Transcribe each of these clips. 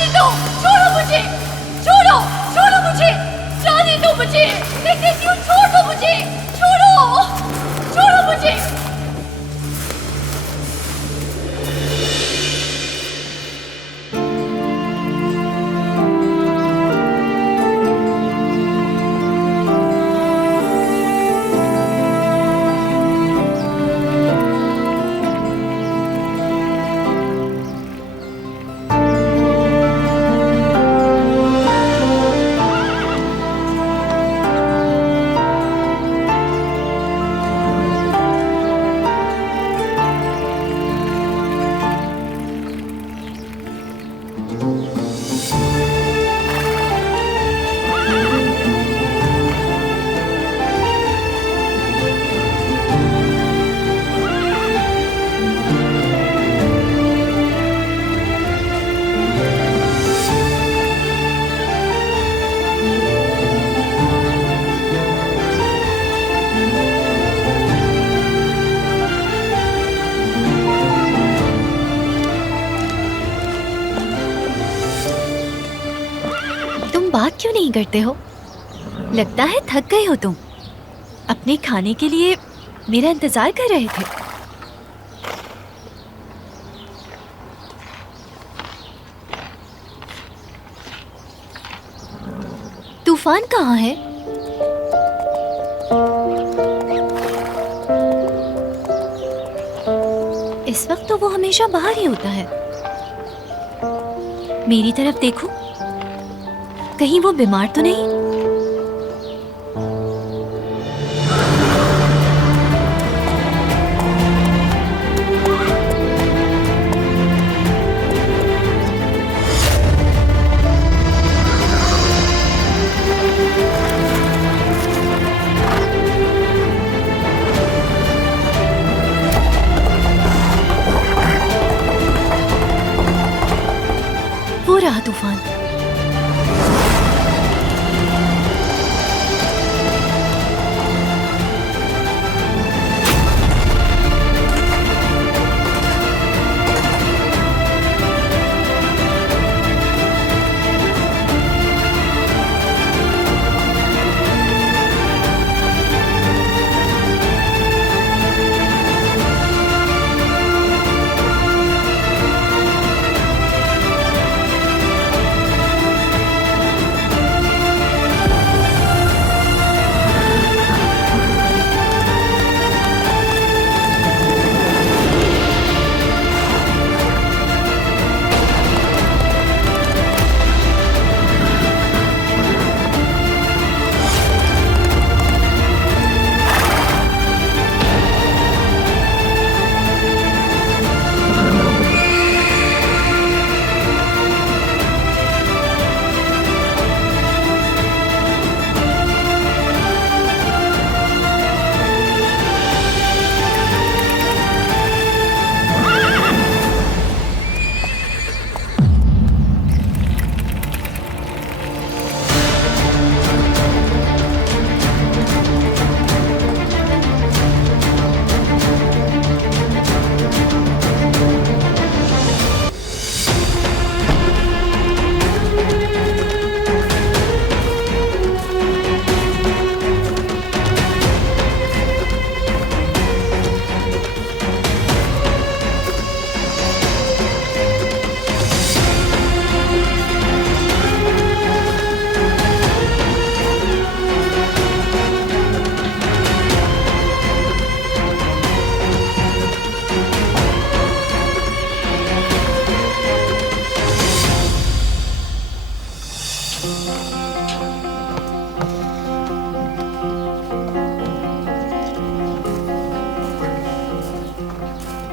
जाने दो, छोड़ो मुझे, छोड़ो, छोड़ो मुझे, जाने दो मुझे, मैं कहती हूँ छोड़ दो मुझे, छोड़ो, छोड़ो मुझे। बात क्यों नहीं करते हो? लगता है थक गए हो तुम। अपने खाने के लिए मेरा इंतजार कर रहे थे। तूफान कहाँ है? इस वक्त तो वो हमेशा बाहर ही होता है। मेरी तरफ देखो, कहीं वो बीमार तो नहीं? वो रहा तूफान।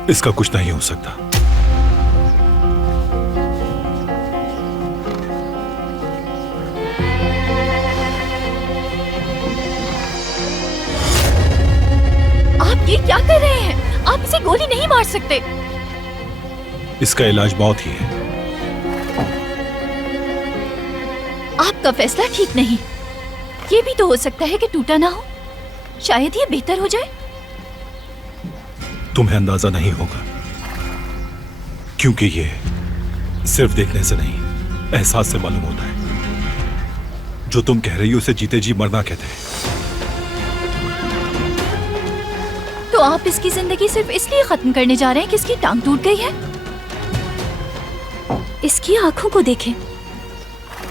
इसका कुछ नहीं हो सकता। आप ये क्या कर रहे हैं? आप इसे गोली नहीं मार सकते। इसका इलाज मौत ही है। आपका फैसला ठीक नहीं। ये भी तो हो सकता है कि टूटा ना हो। शायद ये बेहतर हो जाए। तुम्हें अंदाजा नहीं होगा, क्योंकि ये सिर्फ देखने से नहीं, एहसास से मालूम होता है। जो तुम कह रही हो उसे जीते जी मरना कहते हैं। तो आप इसकी जिंदगी सिर्फ इसलिए खत्म करने जा रहे हैं कि इसकी टांग टूट गई है? इसकी आंखों को देखें,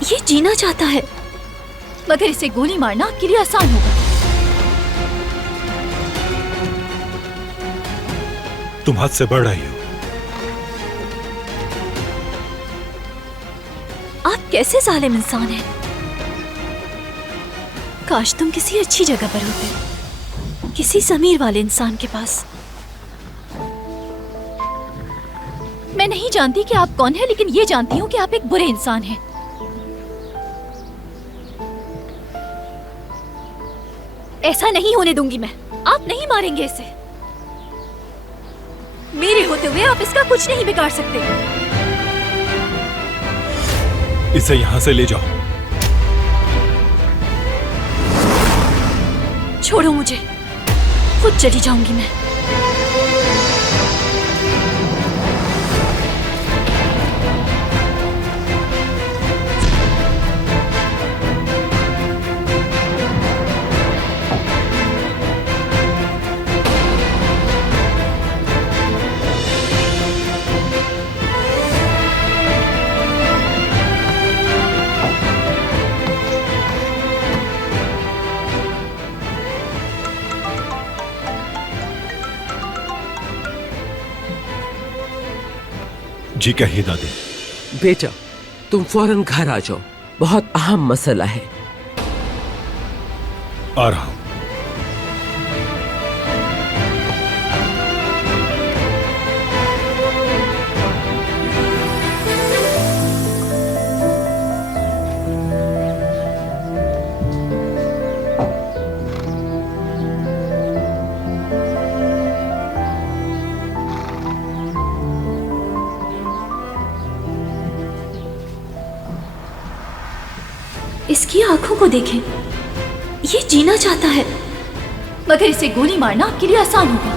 ये जीना चाहता है, मगर इसे गोली मारना आपके लिए आसान होगा। तुम हद से बढ़ रही हो। आप कैसे जालिम इंसान हैं? काश तुम किसी अच्छी जगह पर होते, किसी ज़मीर वाले इंसान के पास। मैं नहीं जानती कि आप कौन हैं, लेकिन ये जानती हूँ कि आप एक बुरे इंसान हैं। ऐसा नहीं होने दूंगी मैं। आप नहीं मारेंगे इसे। मेरे होते हुए आप इसका कुछ नहीं बिगाड़ सकते। इसे यहां से ले जाओ। छोड़ो मुझे, खुद चली जाऊंगी मैं। जी कहिए दादी। बेटा, तुम फौरन घर आ जाओ, बहुत अहम मसला है। आ रहा हूं। इसकी आंखों को देखें, ये जीना चाहता है, मगर इसे गोली मारना आपके लिए आसान होगा।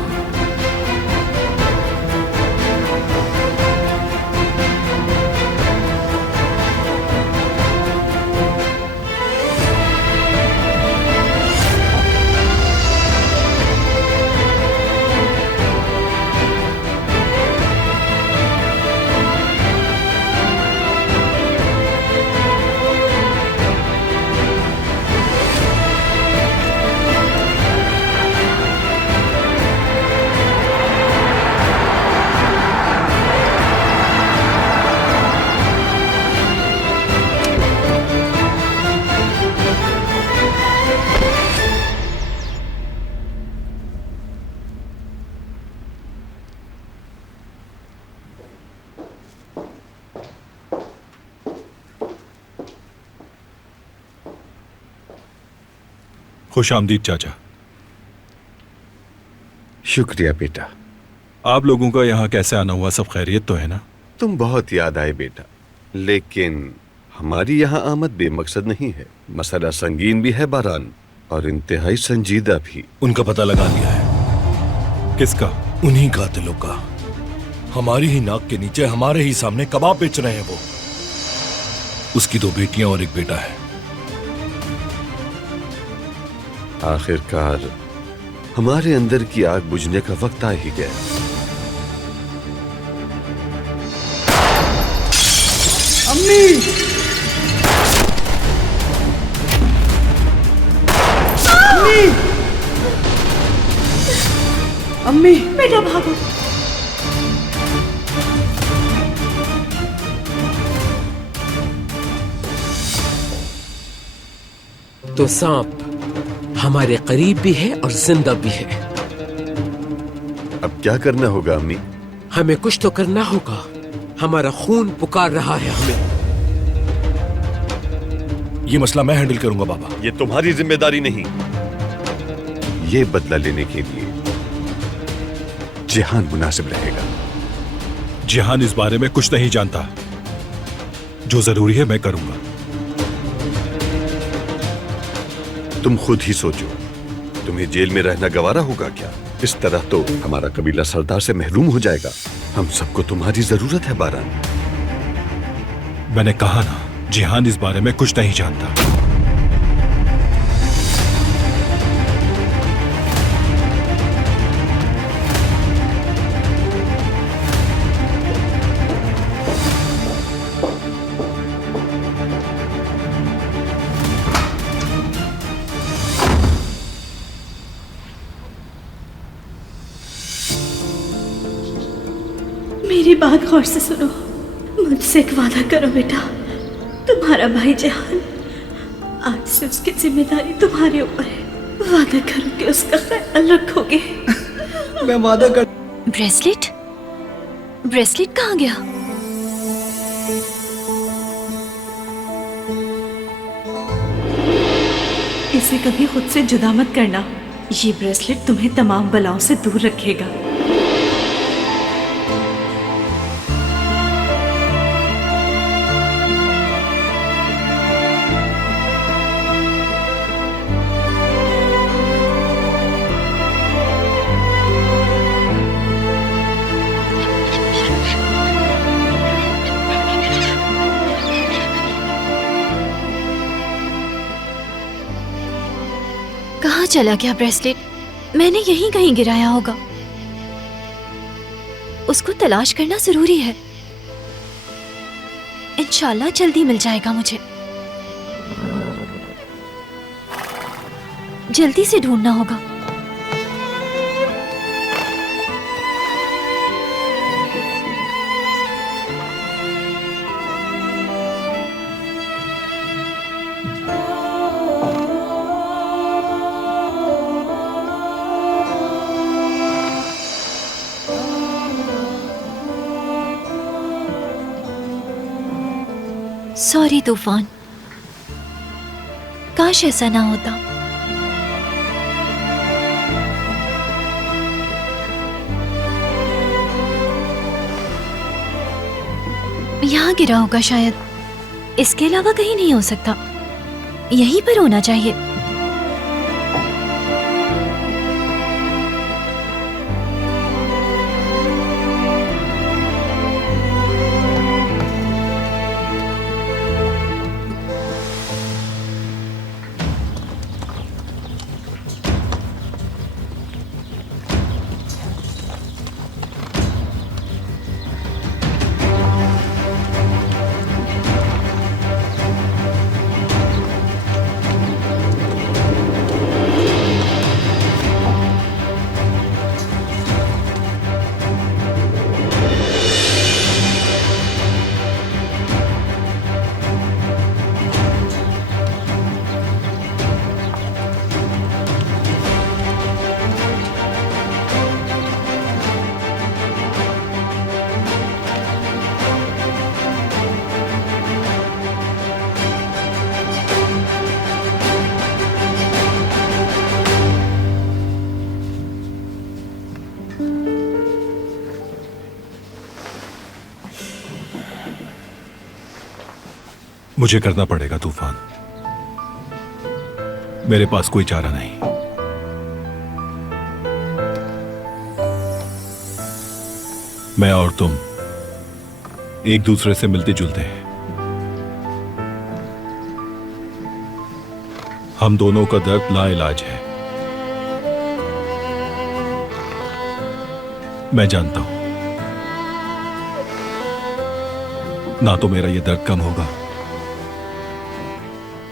खुश आमदीद चाचा। शुक्रिया बेटा। आप लोगों का यहाँ कैसे आना हुआ? सब खैरियत तो है ना? तुम बहुत याद आए बेटा, लेकिन हमारी यहाँ आमद बेमकसद नहीं है। मसला संगीन भी है बारान, और इंतहाई संजीदा भी। उनका पता लगा लिया है। किसका? उन्हीं कातिलों का। हमारी ही नाक के नीचे, हमारे ही सामने कबाब बेच रहे हैं वो। उसकी 2 बेटियां और 1 बेटा है। आखिरकार हमारे अंदर की आग बुझने का वक्त आ ही गया। अम्मी! अम्मी! अम्मी! बेटा भागो। तो सांप हमारे करीब भी है और जिंदा भी है। अब क्या करना होगा अम्मी? हमें कुछ तो करना होगा। हमारा खून पुकार रहा है हमें। ये मसला मैं हैंडल करूंगा बाबा। ये तुम्हारी जिम्मेदारी नहीं। ये बदला लेने के लिए जिहान मुनासिब रहेगा। जिहान इस बारे में कुछ नहीं जानता। जो जरूरी है मैं करूंगा। तुम खुद ही सोचो, तुम्हें जेल में रहना गवारा होगा क्या? इस तरह तो हमारा कबीला सरदार से महरूम हो जाएगा। हम सबको तुम्हारी जरूरत है बारान। मैंने कहा ना, जिहान इस बारे में कुछ नहीं जानता। मेरी बात गौर से सुनो। मुझसे एक वादा करो बेटा, तुम्हारा भाई जहान, आज से उसकी जिम्मेदारी तुम्हारे ऊपर है। वादा करो कि उसका ख्याल रखोगे। मैं वादा कर। ब्रेसलेट? ब्रेसलेट कहाँ गया? इसे कभी खुद से जुदा मत करना। ये ब्रेसलेट तुम्हें तमाम बलाओं से दूर रखेगा। कहाँ चला गया ब्रेसलेट? मैंने यहीं कहीं गिराया होगा। उसको तलाश करना जरूरी है। इंशाल्लाह जल्दी मिल जाएगा मुझे। जल्दी से ढूंढना होगा। सॉरी तूफान, काश ऐसा ना होता। यहाँ गिरा होगा शायद। इसके अलावा कहीं नहीं हो सकता। यहीं पर होना चाहिए। मुझे करना पड़ेगा तूफान। मेरे पास कोई चारा नहीं। मैं और तुम एक दूसरे से मिलते जुलते हैं। हम दोनों का दर्द लाइलाज है। मैं जानता हूं ना तो मेरा ये दर्द कम होगा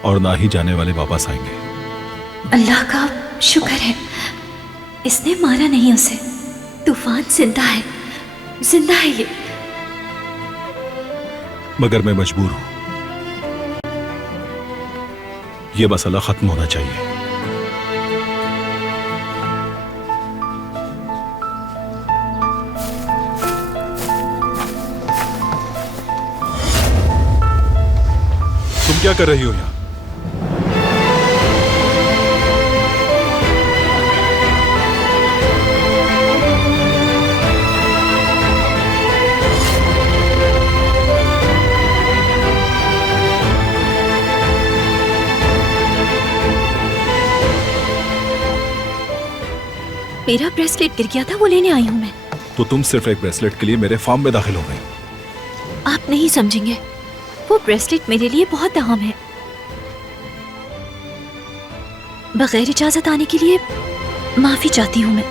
और ना ही जाने वाले वापस आएंगे। अल्लाह का शुक्र है, इसने मारा नहीं उसे। तूफान जिंदा है, जिंदा है ये। मगर मैं मजबूर हूं। ये मसला खत्म होना चाहिए। तुम क्या कर रही हो यहां? मेरा ब्रेसलेट गिर गया था, वो लेने आई हूं मैं। तो तुम सिर्फ एक ब्रेसलेट के लिए मेरे फार्म में दाखिल हो गई। आप नहीं समझेंगे। वो ब्रेसलेट मेरे लिए बहुत अहम है। बगैर इजाजत आने के लिए माफी चाहती हूँ मैं।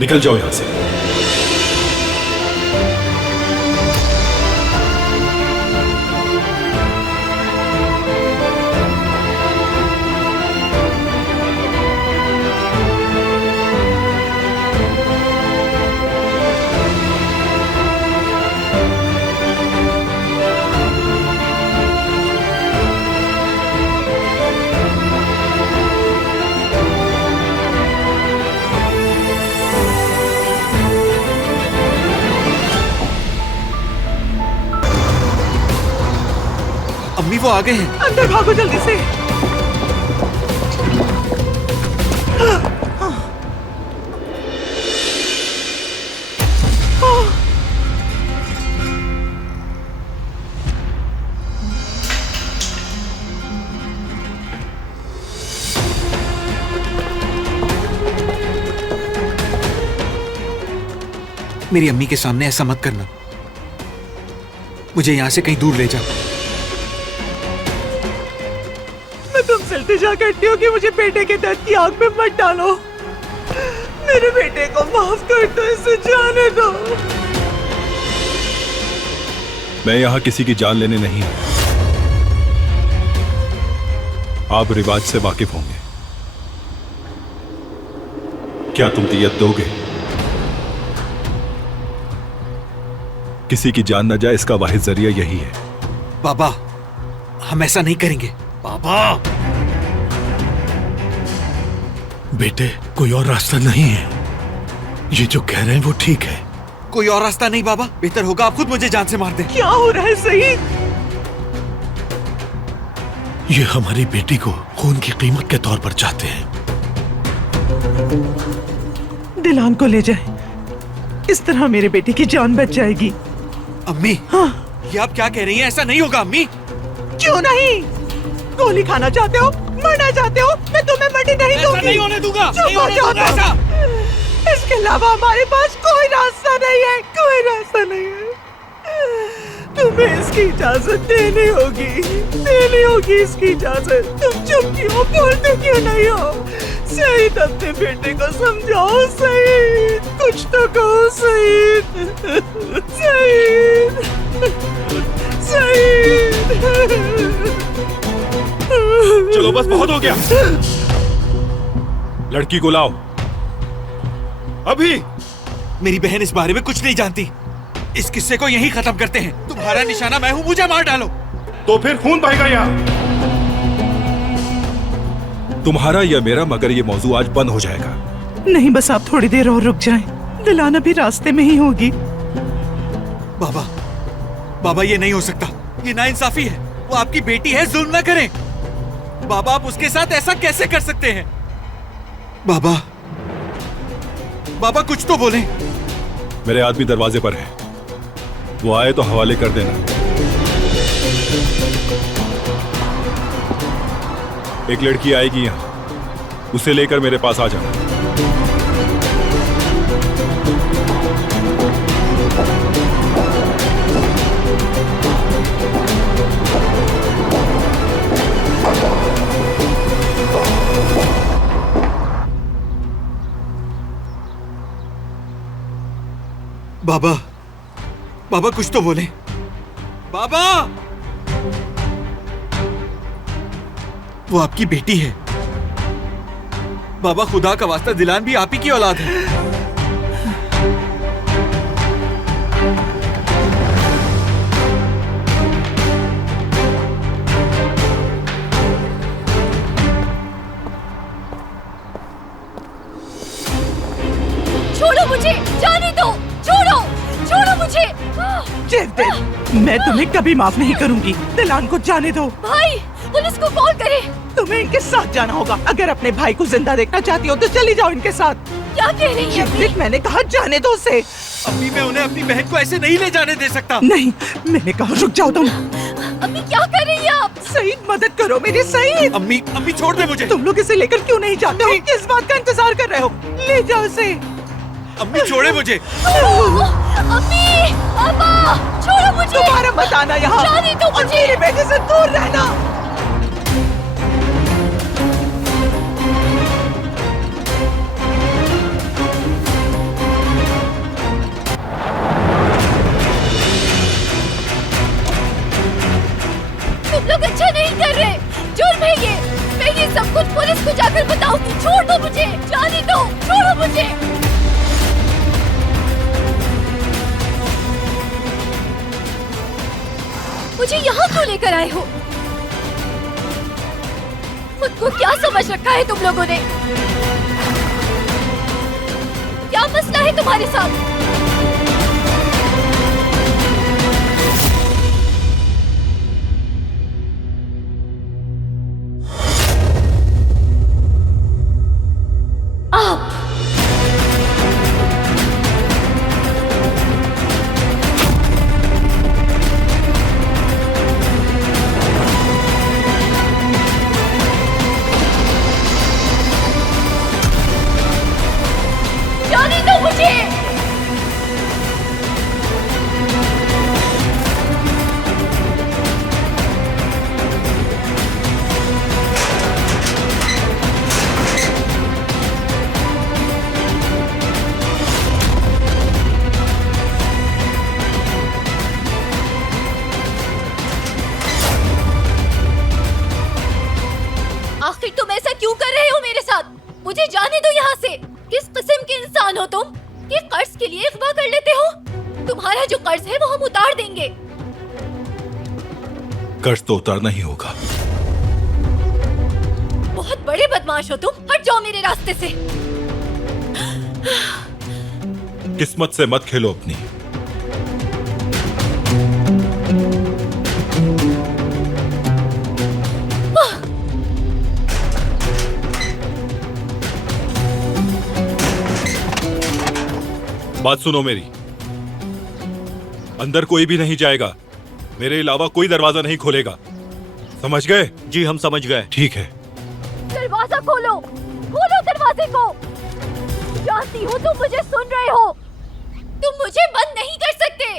निकल जाओ यहां से। अम्मी वो आ गए हैं। अंदर भागो जल्दी से। मेरी अम्मी के सामने ऐसा मत करना। मुझे यहां से कहीं दूर ले जा। मैं तुमसे इल्तिजा करती हूँ कि मुझे बेटे के दर्द की आग में मत डालो। मेरे बेटे को माफ कर दो, इसे जाने दो। मैं यहाँ किसी की जान लेने नहीं आया। आप रिवाज से वाकिफ होंगे। क्या तुम दियत दोगे? किसी की जान न जाए, इसका वाहिद जरिया यही है। बाबा, हम ऐसा नहीं करेंगे। बाबा, बेटे, कोई और रास्ता नहीं है। ये जो कह रहे हैं वो ठीक है। कोई और रास्ता नहीं बाबा। बेहतर होगा आप खुद मुझे जान से मार दें। क्या हो रहा है सईद? ये हमारी बेटी को खून की कीमत के तौर पर चाहते हैं। दिलान को ले जाए, इस तरह मेरे बेटे की जान बच जाएगी। अम्मी, हाँ। ये आप क्या कह रही हैं? ऐसा नहीं होगा अम्मी। क्यों नहीं? गोली खाना चाहते हो, मरना चाहते हो? मैं तुम्हें मरने नहीं दूंगी। ऐसा नहीं होने दूंगा। चुप नहीं हो होने जाओ दूंगा तुम। ऐसा। इसके अलावा हमारे पास कोई रास्ता नहीं है, कोई रास्ता नहीं है। तुम्हें इसकी इजाजत देनी होगी इसकी इजाजत। तुम चुप क्यों, बोलते क्यों नहीं हो? सईद, अपने बेटे को समझाओ सईद, कुछ तो कहो सईद। सईद, सईद। चलो बस, बहुत हो गया। लड़की को लाओ अभी। मेरी बहन इस बारे में कुछ नहीं जानती। इस किस्से को यहीं खत्म करते हैं। तुम्हारा निशाना मैं हूँ, मुझे मार डालो। तो फिर खून बहेगा यहाँ। तुम्हारा या मेरा, मगर ये मौजू आज बंद हो जाएगा। नहीं, बस आप थोड़ी देर और रुक जाएं। दिलाना भी रास्ते में ही होगी। बाबा, बाबा ये नहीं हो सकता। ये नाइंसाफी है। वो आपकी बेटी है, जुल्म न करें। बाबा, आप उसके साथ ऐसा कैसे कर सकते हैं? बाबा, बाबा कुछ तो बोलें। मेरे आदमी दरवाजे पर हैं। वो आए तो हवाले कर देना। एक लड़की आएगी यहाँ, उसे लेकर मेरे पास आ जाना। बाबा, बाबा कुछ तो बोले। बाबा, वो आपकी बेटी है। बाबा, खुदा का वास्ता, दिलान भी आप ही की औलाद है। छोड़ो मुझे, जाने दो। छोड़ो, छोड़ो मुझे। मैं तुम्हें कभी माफ नहीं करूंगी। दिलान को जाने दो। भाई, पुलिस को कॉल करें। तुम्हें इनके साथ जाना होगा। अगर अपने भाई को जिंदा देखना चाहती हो तो चली जाओ इनके साथ। क्या कह रही है अम्मी? मैंने कहा जाने दो उसे। अम्मी, मैं उन्हें अपनी बहन को ऐसे नहीं ले जाने दे सकता। नहीं, मैंने कहा रुक जाओ तुम। अम्मी क्या कर रही है आप? सईद, मदद करो मेरी। सईद, अम्मी, अम्मी छोड़ दे मुझे। तुम लोग इसे लेकर क्यों नहीं जाते हो? किस बात का इंतजार कर रहे हो? ले जाओ इसे। अम्मी छोड़े मुझे। अम्मी, पापा, छोड़ो मुझे। दोबारा मत आना यहाँ। जाने दो और मुझे। मेरे बेटे से दूर रहना। तुम लोग अच्छा नहीं कर रहे। जुर्म है ये। मैं ये सब कुछ पुलिस को जाकर बताऊंगी। छोड़ दो मुझे, जाने दो, छोड़ो मुझे। मुझे यहाँ क्यों लेकर आए हो? खुद को क्या समझ रखा है तुम लोगों ने? क्या मसला है तुम्हारे साथ? जाने दो मुझे। आखिर तुम ऐसा क्यों कर रहे हो मेरे साथ? मुझे जाने दो यहाँ से। किस किस्म के इंसान हो तुम कि कर्ज के लिए इख्वा कर लेते हो? तुम्हारा जो कर्ज है वो हम उतार देंगे। कर्ज तो उतारना ही होगा। बहुत बड़े बदमाश हो तुम। हट जाओ मेरे रास्ते से। किस्मत से मत खेलो अपनी। बात सुनो मेरी। अंदर कोई भी नहीं जाएगा। मेरे अलावा कोई दरवाजा नहीं खोलेगा। समझ गए? जी हम समझ गए। ठीक है। दरवाजा खोलो, खोलो दरवाजे को। जानती हूँ तुम मुझे सुन रहे हो। तुम मुझे बंद नहीं कर सकते।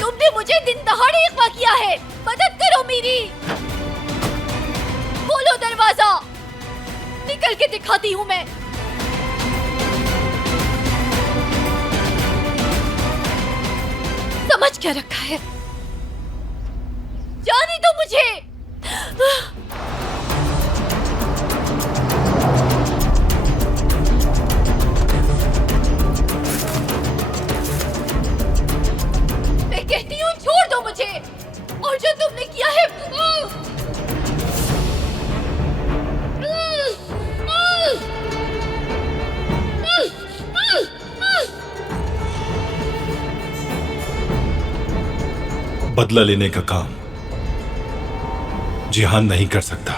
तुमने मुझे दिन दहाड़े अगवा किया है। मदद करो मेरी। खोलो दरवाजा। निकल के दिखाती हूँ मैं। समझ क्या रखा है? जाने दो मुझे। मैं कहती हूँ छोड़ दो मुझे। और जो तुमने किया है बदला लेने का काम जिहान नहीं कर सकता,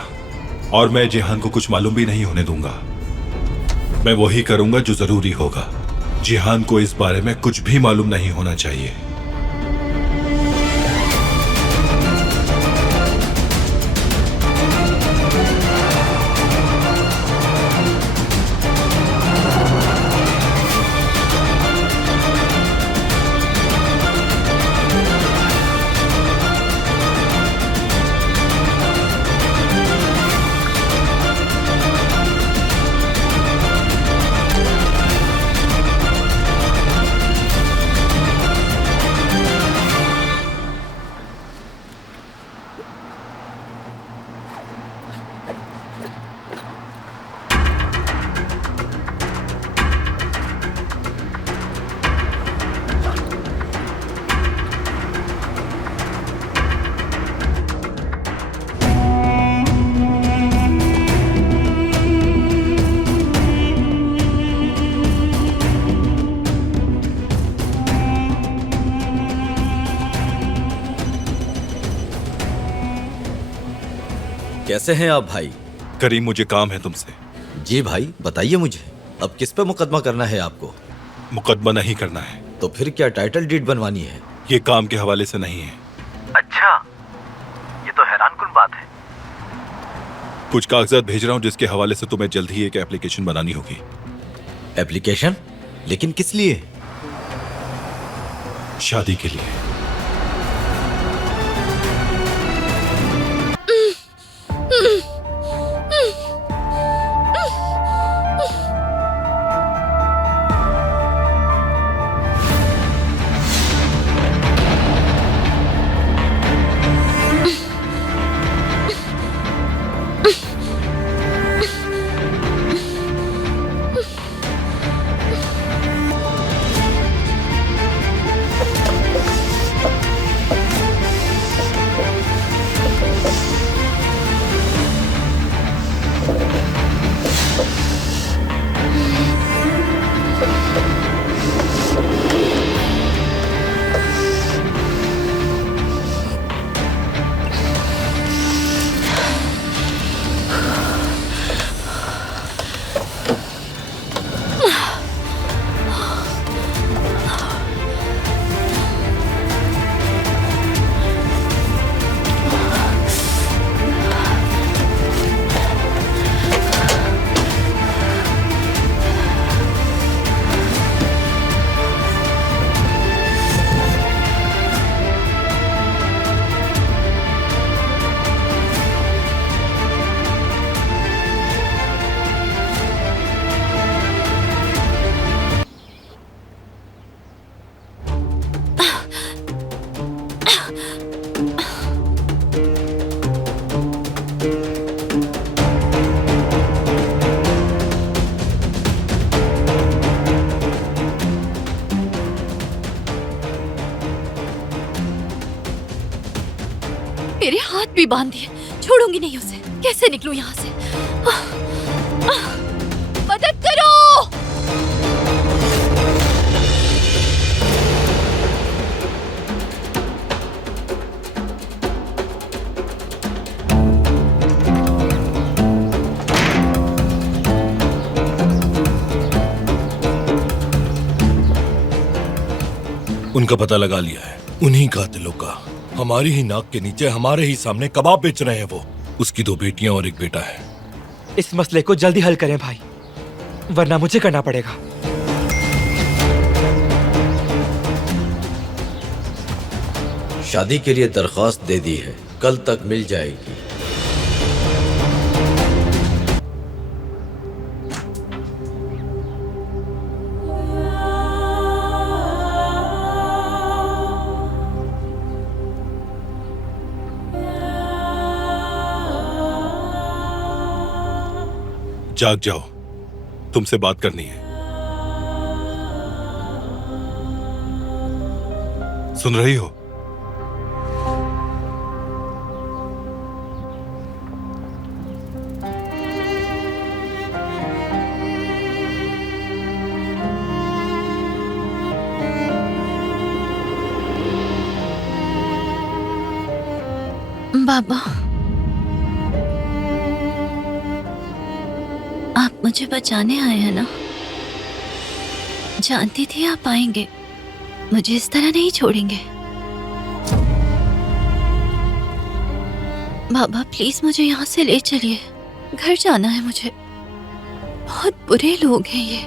और मैं जिहान को कुछ मालूम भी नहीं होने दूंगा। मैं वही करूंगा जो जरूरी होगा। जिहान को इस बारे में कुछ भी मालूम नहीं होना चाहिए। कैसे हैं आप भाई? करीम, मुझे काम है तुमसे। जी भाई बताइए मुझे, अब किस पे मुकदमा करना है आपको? मुकदमा नहीं करना है। तो फिर क्या टाइटल डीड बनवानी है? ये काम के हवाले से नहीं है। अच्छा, ये तो हैरानकुन बात है। कुछ कागजात भेज रहा हूँ जिसके हवाले से तुम्हें जल्द ही एक एप्लीकेशन बनानी होगी। एप्लीकेशन? लेकिन किस लिए? शादी के लिए। मेरे हाथ भी बांध दिए, छोड़ूंगी नहीं उसे। कैसे निकलूं यहाँ से? मदद करो! उनका पता लगा लिया है, उन्हीं कातिलों का। हमारी ही नाक के नीचे, हमारे ही सामने कबाब बेच रहे हैं वो। उसकी 2 बेटियां और 1 बेटा है। इस मसले को जल्दी हल करें भाई, वरना मुझे करना पड़ेगा। शादी के लिए दरख्वास्त दे दी है, कल तक मिल जाएगी। जाग जाओ, तुमसे बात करनी है। सुन रही हो? बाबा, आप मुझे बचाने आए हैं ना? जानती थी आप आएंगे, मुझे इस तरह नहीं छोड़ेंगे। बाबा प्लीज मुझे यहाँ से ले चलिए, घर जाना है मुझे। बहुत बुरे लोग हैं ये।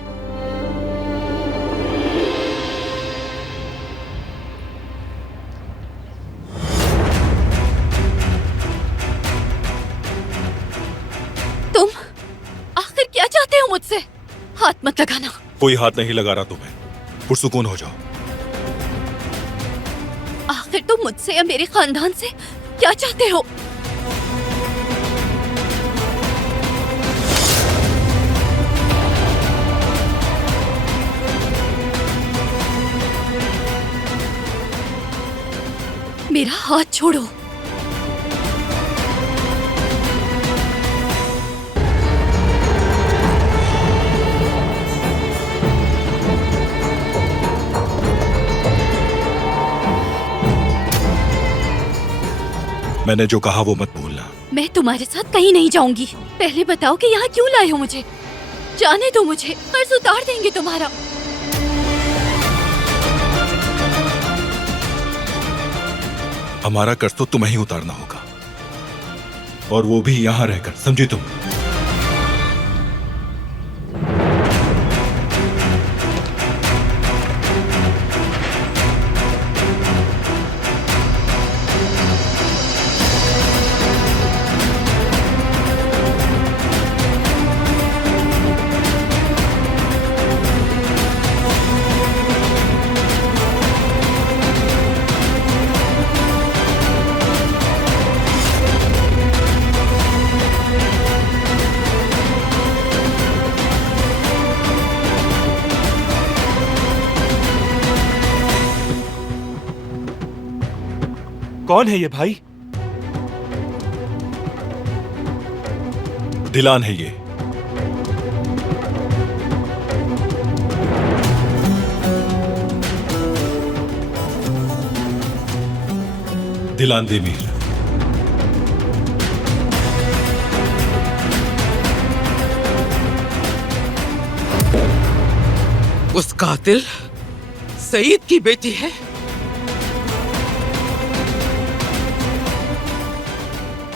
तुम आखिर क्या चाहते हो मुझसे? हाथ मत लगाना। कोई हाथ नहीं लगा रहा तुम्हें, पुरसुकून हो जाओ। आखिर तुम मुझसे या मेरे खानदान से क्या चाहते हो? मेरा हाथ छोड़ो। मैंने जो कहा वो मत भूलना। मैं तुम्हारे साथ कहीं नहीं जाऊंगी। पहले बताओ कि यहाँ क्यों लाए हो मुझे? जाने दो मुझे, कर्ज उतार देंगे तुम्हारा। हमारा कर्ज तो तुम्हें ही उतारना होगा, और वो भी यहाँ रहकर, समझी तुम? कौन है ये भाई? दिलान है ये। दिलान देमीर। उस कातिल सईद की बेटी है।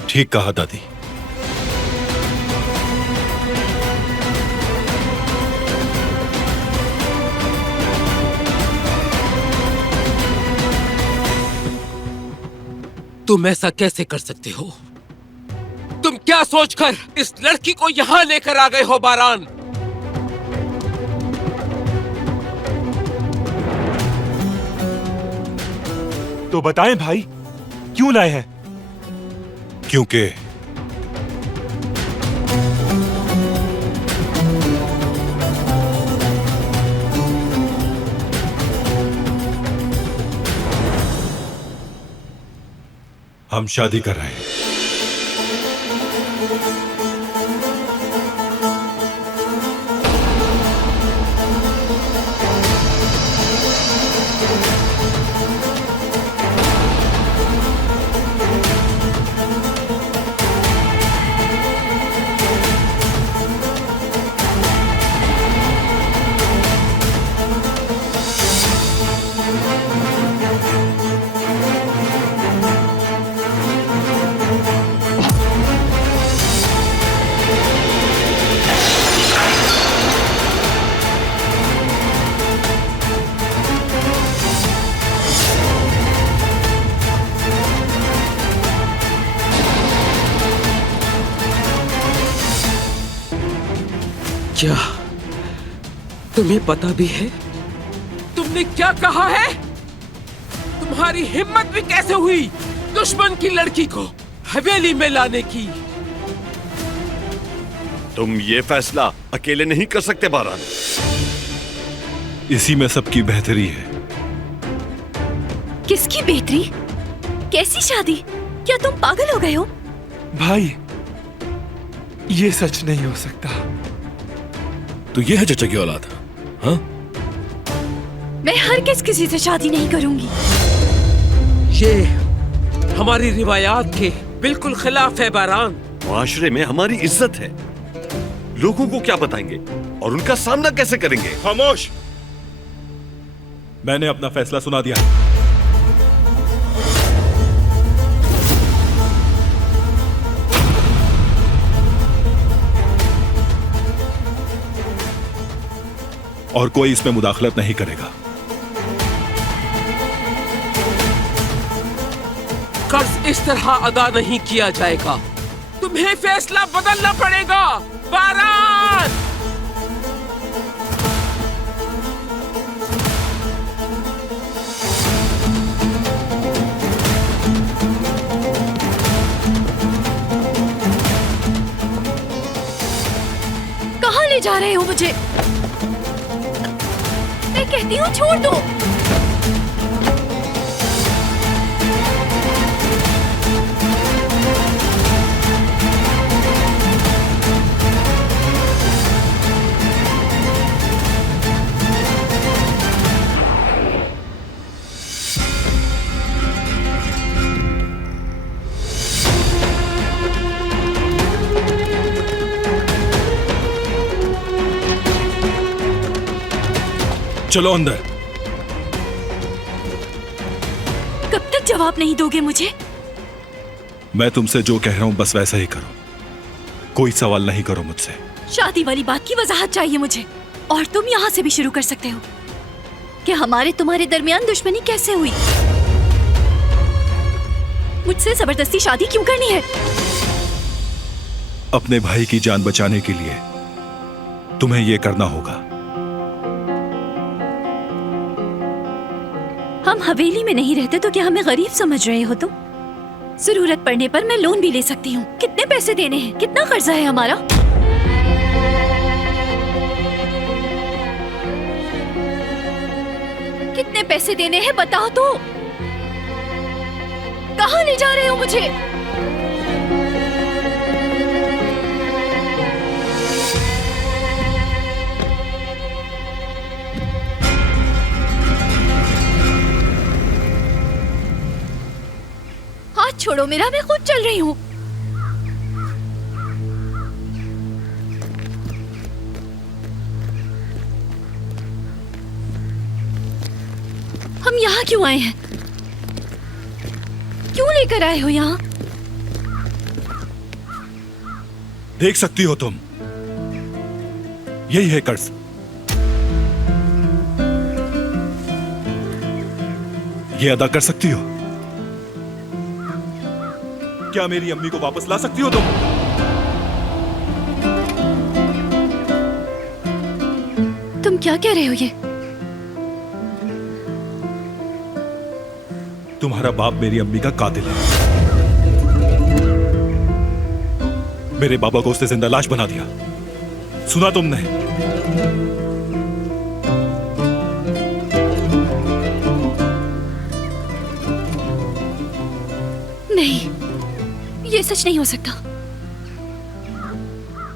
ठीक कहा दादी। तुम ऐसा कैसे कर सकते हो? तुम क्या सोचकर इस लड़की को यहाँ लेकर आ गए हो बारान? तो बताएं भाई, क्यों लाए हैं? क्योंकि हम शादी कर रहे हैं। क्या तुम्हें पता भी है तुमने क्या कहा है? तुम्हारी हिम्मत भी कैसे हुई दुश्मन की लड़की को हवेली में लाने की? तुम ये फैसला अकेले नहीं कर सकते बारान। इसी में सबकी बेहतरी है। किसकी बेहतरी? कैसी शादी? क्या तुम पागल हो गए हो? भाई, ये सच नहीं हो सकता। तो ये है चचा की औलाद? हाँ? मैं हरगिज़ किसी से शादी नहीं करूंगी। ये हमारी रिवायात के बिल्कुल खिलाफ है बारान। माशरे में हमारी इज्जत है, लोगों को क्या बताएंगे और उनका सामना कैसे करेंगे? खामोश। मैंने अपना फैसला सुना दिया। और कोई इसमें मुदाखलत नहीं करेगा। कर्ज इस तरह अदा नहीं किया जाएगा। तुम्हें फैसला बदलना पड़ेगा बारान। कहाँ ले जा रहे हो मुझे? मैं कहती हूँ छोड़ दो। चलो अंदर। कब तक जवाब नहीं दोगे मुझे? मैं तुमसे जो कह रहा हूं बस वैसा ही करो, कोई सवाल नहीं करो मुझसे। शादी वाली बात की वजाहत चाहिए मुझे। और तुम यहाँ से भी शुरू कर सकते हो कि हमारे तुम्हारे दरमियान दुश्मनी कैसे हुई। मुझसे जबरदस्ती शादी क्यों करनी है? अपने भाई की जान बचाने के लिए तुम्हें यह करना होगा। हम हवेली में नहीं रहते तो क्या हमें गरीब समझ रहे हो तुम? जरूरत पड़ने पर मैं लोन भी ले सकती हूँ। कितने पैसे देने हैं? कितना कर्जा है हमारा? कितने पैसे देने हैं बताओ तो। कहाँ ले जा रहे हो मुझे? हाथ छोड़ो मेरा, मैं खुद चल रही हूँ। हम यहाँ क्यों आए हैं? क्यों लेकर आए हो यहाँ? देख सकती हो तुम, यही है कर्ज। ये अदा कर सकती हो? क्या मेरी अम्मी को वापस ला सकती हो तुम? तुम क्या कह रहे हो ये? तुम्हारा बाप मेरी अम्मी का कातिल है। मेरे बाबा को उसने जिंदा लाश बना दिया। सुना तुमने? नहीं, ये सच नहीं हो सकता।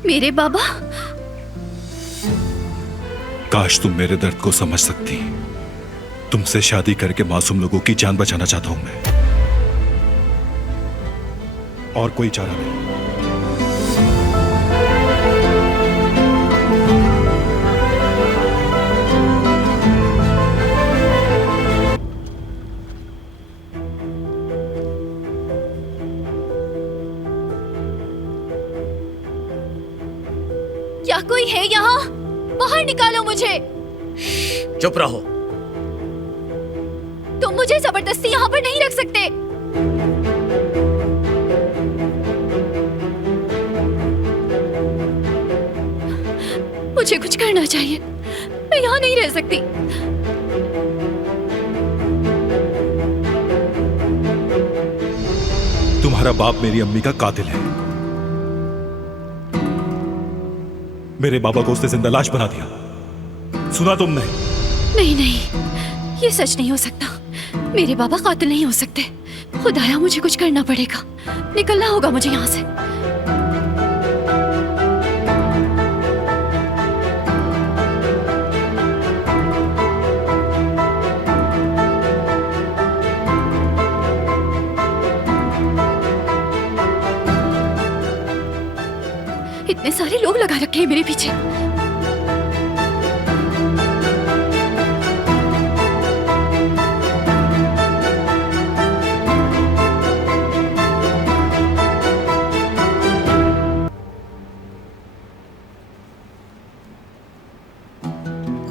मेरे बाबा? काश तुम मेरे दर्द को समझ सकती। तुमसे शादी करके मासूम लोगों की जान बचाना चाहता हूं मैं, और कोई चारा नहीं। क्या कोई है यहाँ? बाहर निकालो मुझे। चुप रहो। तुम मुझे जबरदस्ती यहाँ पर नहीं रख सकते। मुझे कुछ करना चाहिए, मैं यहाँ नहीं रह सकती। तुम्हारा बाप मेरी अम्मी का कातिल है। मेरे बाबा को उसने जिंदा लाश बना दिया। सुना तुमने? नहीं नहीं, ये सच नहीं हो सकता। मेरे बाबा कातिल नहीं हो सकते। खुदाया, मुझे कुछ करना पड़ेगा। निकलना होगा मुझे यहाँ से। इतने सारे लोग लगा रखे हैं मेरे पीछे।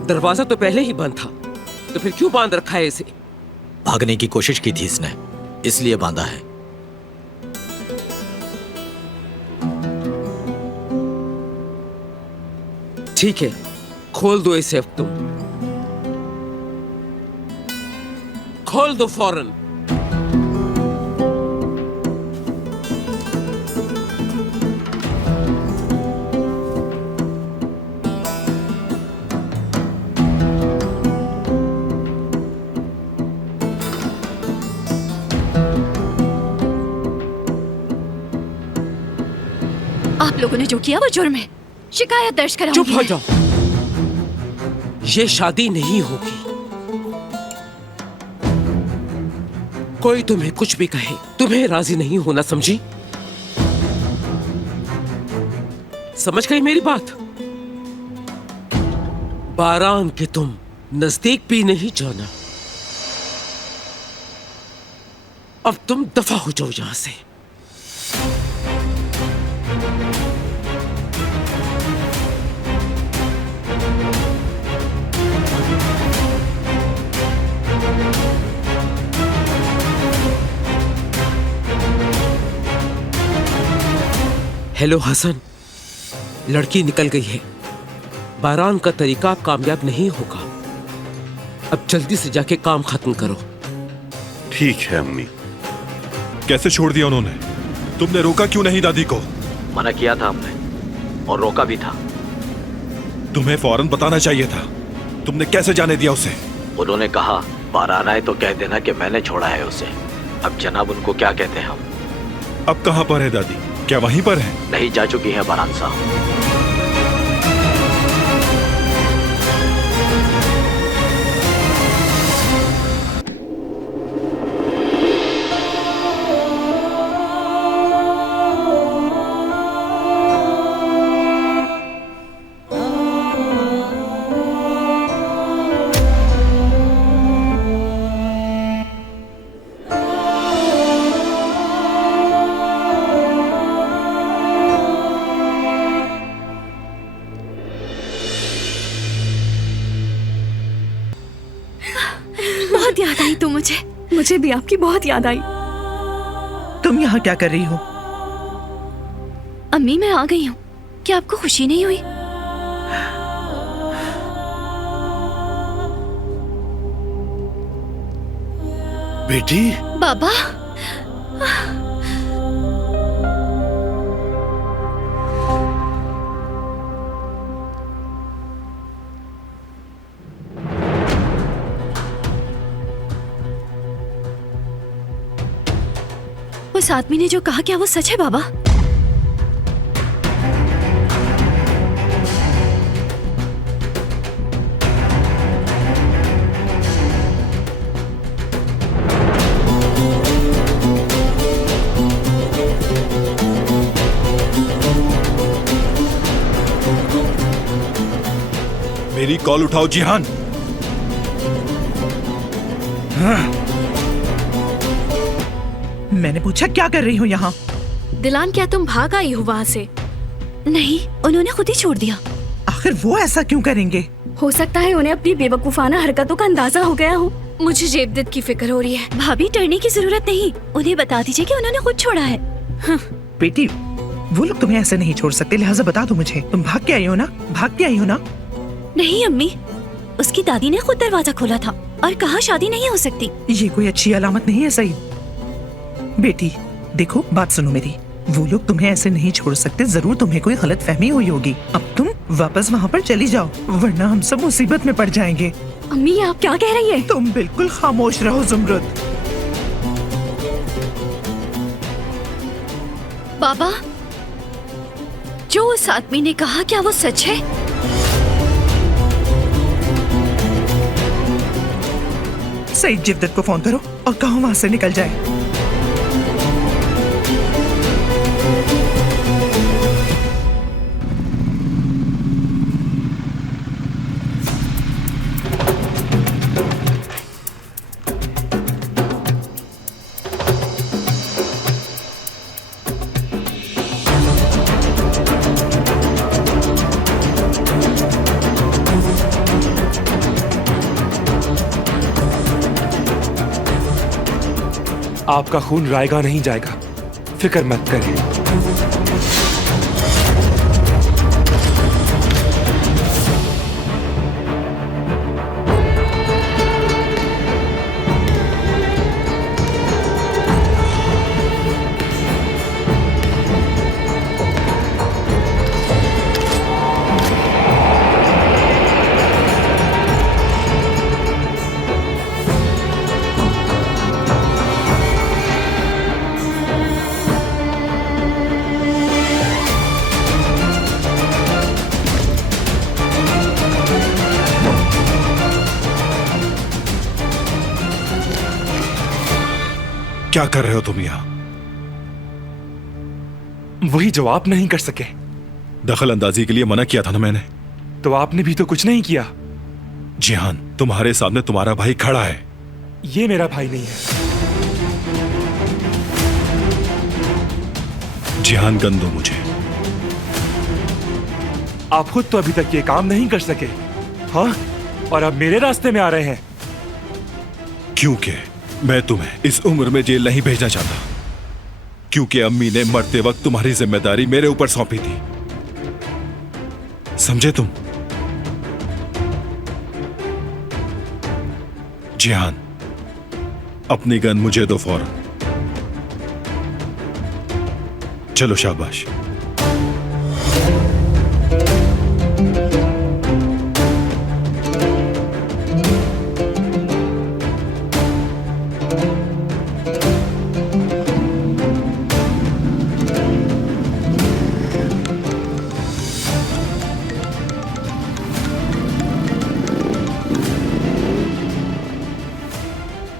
दरवाजा तो पहले ही बंद था, तो फिर क्यों बांध रखा है इसे? भागने की कोशिश की थी इसने, इसलिए बांधा है। ठीक है, खोल दो इसे अब तुम। खोल दो फौरन। आप लोगों ने जो किया वो जुर्म है। शिकायत दर्ज कराऊंगी। चुप हो जाओ। ये शादी नहीं होगी। कोई तुम्हें कुछ भी कहे, तुम्हें राजी नहीं होना, समझी? समझ गई मेरी बात? बारान के तुम नजदीक भी नहीं जाना। अब तुम दफा हो जाओ यहां से। हेलो हसन, लड़की निकल गई है। बारान का तरीका कामयाब नहीं होगा। अब जल्दी से जाके काम खत्म करो। ठीक है अम्मी। कैसे छोड़ दिया उन्होंने? तुमने रोका क्यों नहीं दादी को? मना किया था हमने, और रोका भी था। तुम्हें फौरन बताना चाहिए था। तुमने कैसे जाने दिया उसे? उन्होंने कहा बारान आए तो कह देना कि मैंने छोड़ा है उसे। अब जनाब उनको क्या कहते हैं हम? अब कहाँ पर है दादी? क्या वहीं पर है? नहीं, जा चुकी है बारान साहब। बहुत याद आई तो मुझे भी आपकी बहुत याद आई। तुम यहाँ क्या कर रही हो? अम्मी मैं आ गई हूँ। क्या आपको खुशी नहीं हुई? बेटी, बाबा उस आदमी ने जो कहा क्या वो सच है बाबा? मेरी कॉल उठाओ जिहान। मैंने पूछा क्या कर रही हो यहाँ? दिलान क्या तुम भाग आई हो वहाँ से? नहीं, उन्होंने खुद ही छोड़ दिया। आखिर वो ऐसा क्यों करेंगे? हो सकता है उन्हें अपनी बेवकूफाना हरकतों का अंदाजा हो गया हो। मुझे जेवदत की फिक्र हो रही है। भाभी डरने की जरूरत नहीं, उन्हें बता दीजिए कि उन्होंने खुद छोड़ा है। बेटी, वो लोग तुम्हें ऐसे नहीं छोड़ सकते, लिहाजा बता दो मुझे। तुम भाग के आई हो ना? भाग के आई हो ना? नहीं अम्मी, उसकी दादी ने खुद दरवाजा खोला था और कहा शादी नहीं हो सकती। ये कोई अच्छी अलामत नहीं है सही। बेटी देखो, बात सुनो मेरी। वो लोग तुम्हें ऐसे नहीं छोड़ सकते। जरूर तुम्हें कोई गलत फहमी हुई होगी। अब तुम वापस वहाँ पर चली जाओ, वरना हम सब मुसीबत में पड़ जाएंगे। अम्मी आप क्या कह रही है? तुम बिल्कुल खामोश रहो जुमरुद। बाबा, जो उस आदमी ने कहा क्या वो सच है? सईद जिद्दत को फोन करो और कहो वहाँ से निकल जाए। आपका खून रायगा नहीं जाएगा, फिक्र मत करें। क्या कर रहे हो तुम यहाँ? वही जो आप नहीं कर सके। दखल अंदाजी के लिए मना किया था ना मैंने। तो आपने भी तो कुछ नहीं किया। जिहान, तुम्हारे सामने तुम्हारा भाई खड़ा है। ये मेरा भाई नहीं है। जिहान, गन दो मुझे। आप खुद तो अभी तक ये काम नहीं कर सके, हाँ? और अब मेरे रास्ते में आ रहे हैं। क्योंकि मैं तुम्हें इस उम्र में जेल नहीं भेजना चाहता, क्योंकि अम्मी ने मरते वक्त तुम्हारी जिम्मेदारी मेरे ऊपर सौंपी थी। समझे तुम? जिहान, अपनी गन मुझे दो फौरन। चलो शाबाश।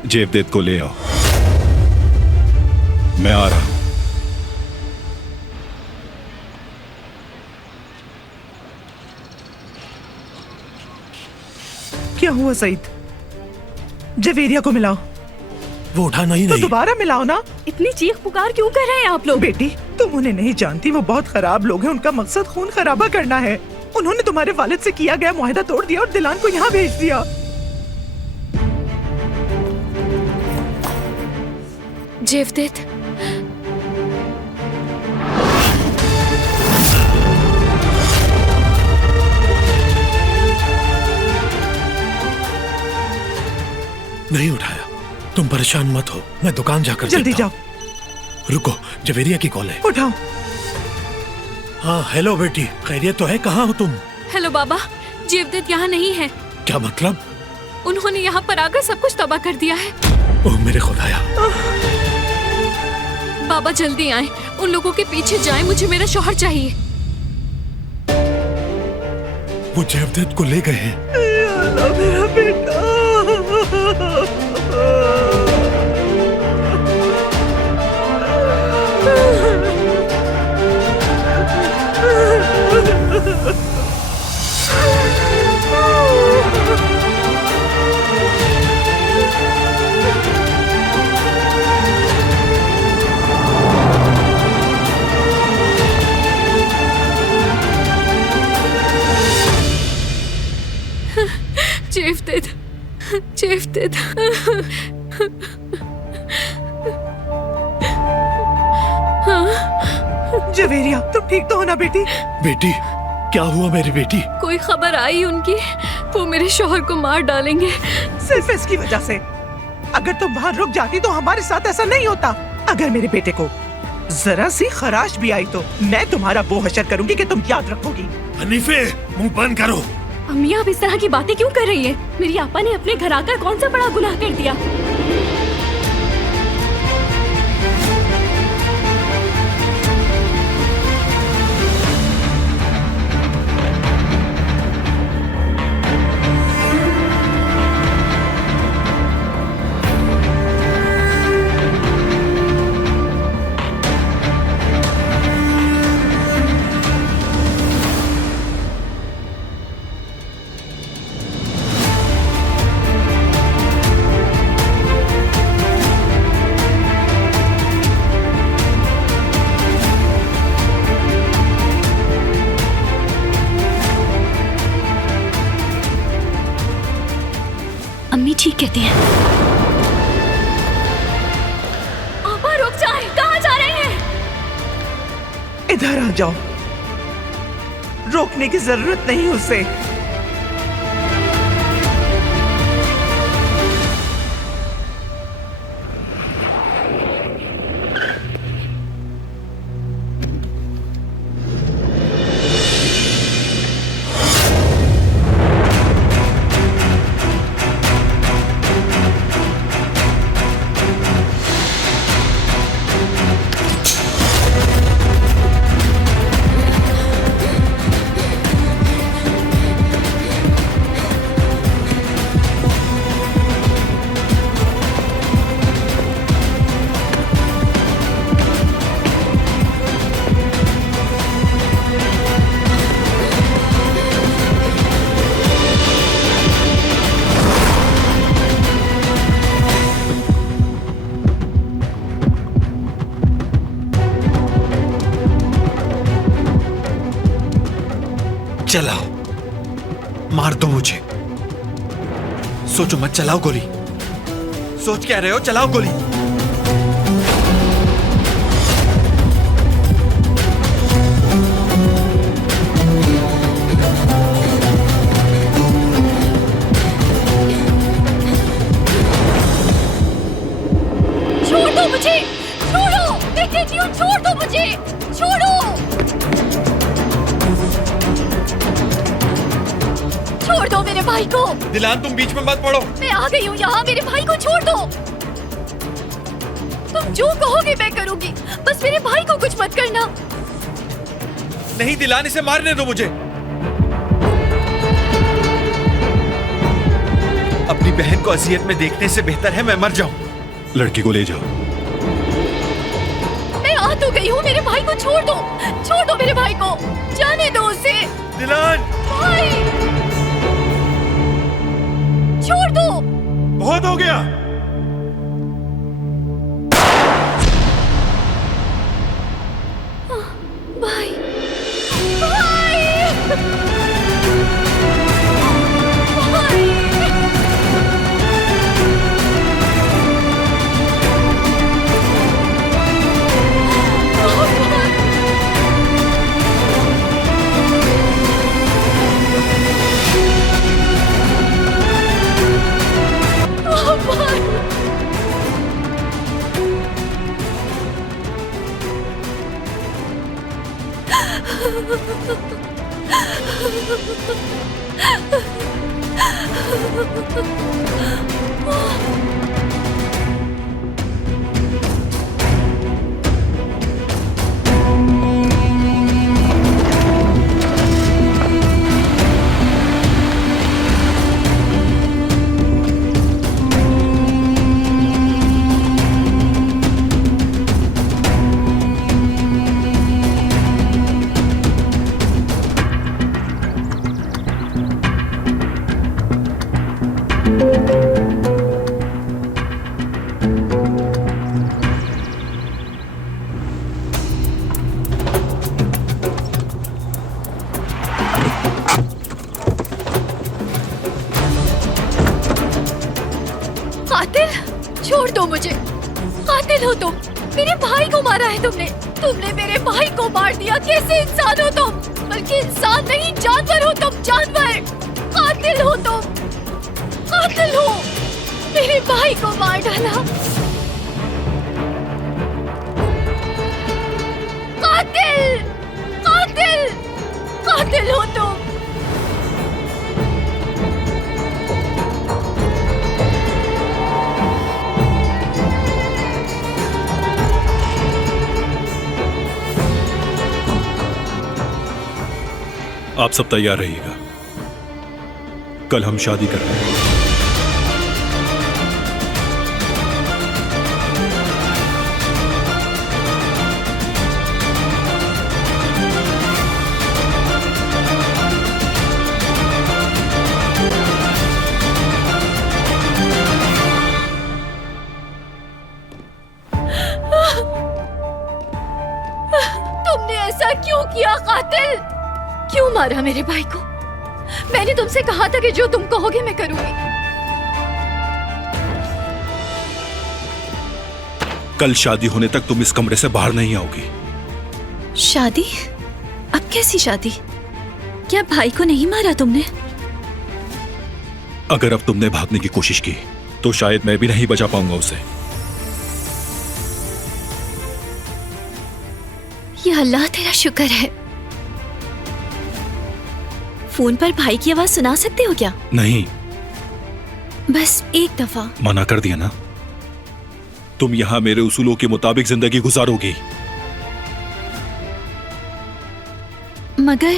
जेवदेत को ले आओ। मैं आ रहा हूं। क्या हुआ सईद? जवेरिया को मिलाओ। वो उठाना ही तो नहीं। दोबारा मिलाओ ना। इतनी चीख पुकार क्यों कर रहे हैं आप लोग? बेटी, तुम उन्हें नहीं जानती, वो बहुत खराब लोग हैं। उनका मकसद खून खराबा करना है। उन्होंने तुम्हारे वालिद से किया गया मुआहदा तोड़ दिया और दिलान को यहाँ भेज दिया। जेवदेत, नहीं उठाया। तुम परेशान मत हो, मैं दुकान जाकर जल्दी देखता जाओ। हूं। रुको, जवेरिया की कॉल है। उठाओ। हाँ हेलो बेटी, खैरियत तो है? कहाँ हो तुम? हेलो बाबा, जेवदेत यहाँ नहीं है। क्या मतलब? उन्होंने यहाँ पर आकर सब कुछ तबाह कर दिया है। ओह मेरे खुदाया। बाबा जल्दी आए, उन लोगों के पीछे जाएं, मुझे मेरा शौहर चाहिए। वो जेवदेत को ले गए हैं। मेरा बेटा। जेवदेत, जेवदेत। जवेरिया, तुम ठीक तो हो ना बेटी? बेटी, क्या हुआ मेरी बेटी? कोई खबर आई उनकी? वो मेरे शौहर को मार डालेंगे। सिर्फ इसकी वजह से। अगर तुम वहाँ रुक जाती तो हमारे साथ ऐसा नहीं होता। अगर मेरे बेटे को जरा सी खराश भी आई तो मैं तुम्हारा वो हशर करूंगी कि तुम याद रखोगी। हनीफे, मुंह बंद करो। अम्मी, आप इस तरह की बातें क्यों कर रही हैं? मेरी आपा ने अपने घर आकर कौन सा बड़ा गुनाह कर दिया? अम्मी ठीक कहती हैं। आपा रुक जाए, कहाँ जा रहे हैं? इधर आ जाओ। रोकने की जरूरत नहीं उसे। चलाओ, मार दो मुझे। सोचो मत, चलाओ गोली। सोच क्या रहे हो? चलाओ गोली। छोड़ दो मुझे, छोड़ो, मैं कहती हूँ छोड़ दो मुझे, छोड़ो, छोड़ दो मेरे भाई को। दिलान, तुम बीच में मत पड़ो। मैं आ गई हूँ यहाँ, मेरे भाई को छोड़ दो। तुम जो कहोगे मैं करूँगी, बस मेरे भाई को कुछ मत करना। नहीं दिलान, इसे मारने दो मुझे। अपनी बहन को को अजियत में देखने से बेहतर है मैं मर जाऊं। लड़की को ले जाओ। मैं आ तो गई हूँ, मेरे भाई को छोड़ दो, छोड़ दो मेरे भाई को, जाने दो उसे। दिलान, भाई छोड़ दो। बहुत हो गया। भाई, भाई, छोड़ दो मुझे, कातिल हो तुम, मेरे भाई को मारा है तुमने, तुमने मेरे भाई को मार दिया। कैसे इंसान हो तुम? बल्कि इंसान नहीं, जानवर हो तुम, जानवर। कातिल हो तुम, कातिल हो, मेरे भाई को मार डाला। कातिल, कातिल, कातिल हो तुम। आप सब तैयार रहिएगा, कल हम शादी कर रहे हैं। तुमने ऐसा क्यों किया कातिल? क्यों मारा मेरे भाई को? मैंने तुमसे कहा था कि जो तुम कहोगे मैं करूंगी। कल शादी होने तक तुम इस कमरे से बाहर नहीं आओगी। शादी? अब कैसी शादी? क्या भाई को नहीं मारा तुमने? अगर अब तुमने भागने की कोशिश की तो शायद मैं भी नहीं बचा पाऊंगा उसे। या अल्लाह तेरा शुक्र है। फोन पर भाई की आवाज सुना सकते हो क्या? नहीं। बस एक दफा। मना कर दिया ना। तुम यहां मेरे उसूलों के मुताबिक जिंदगी गुजारोगी। मगर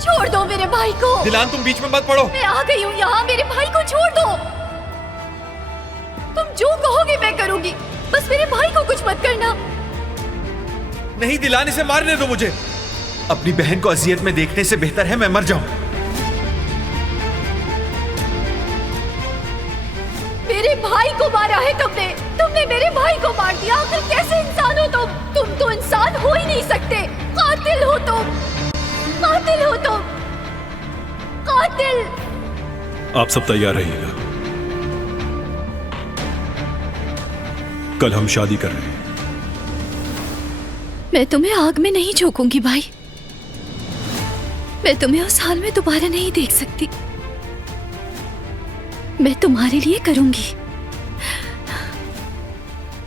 छोड़ दो मेरे भाई को। दिलान तुम बीच में मत पड़ो। मैं आ गई हूँ यहाँ, मेरे भाई को छोड़ दो। तुम जो कहोगे मैं करूंगी, बस मेरे भाई को कुछ मत करना। नहीं दिलान, इसे मारने दो मुझे। अपनी बहन को अजियत में देखने से बेहतर है मैं मर जाऊं। मेरे भाई को मारा है तुमने, तुमने मेरे भाई को मार दिया। आखिर कैसे इंसान हो तुम? तुम तो इंसान हो ही नहीं सकते। कातिल हो तुम, कातिल हो तुम, कातिल। आप सब तैयार रहिएगा, कल हम शादी कर रहे हैं। मैं तुम्हें आग में नहीं झोंकूंगी भाई। मैं तुम्हें उस हाल में दोबारा नहीं देख सकती। मैं तुम्हारे लिए करूंगी,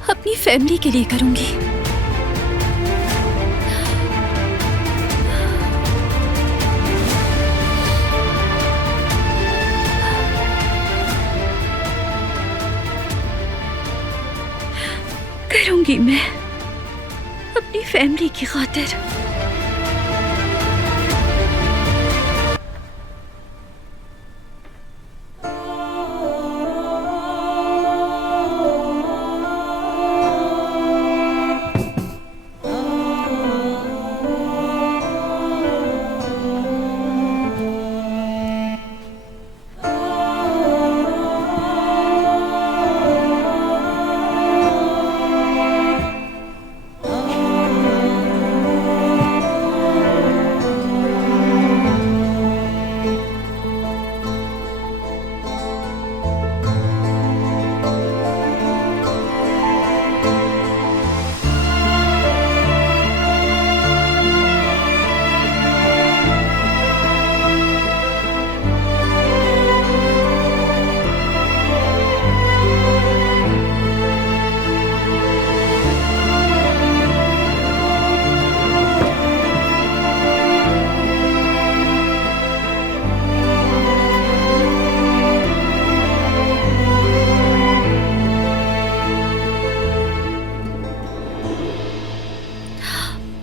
अपनी फैमिली के लिए करूंगी। करूंगी मैं अपनी फैमिली की खातिर।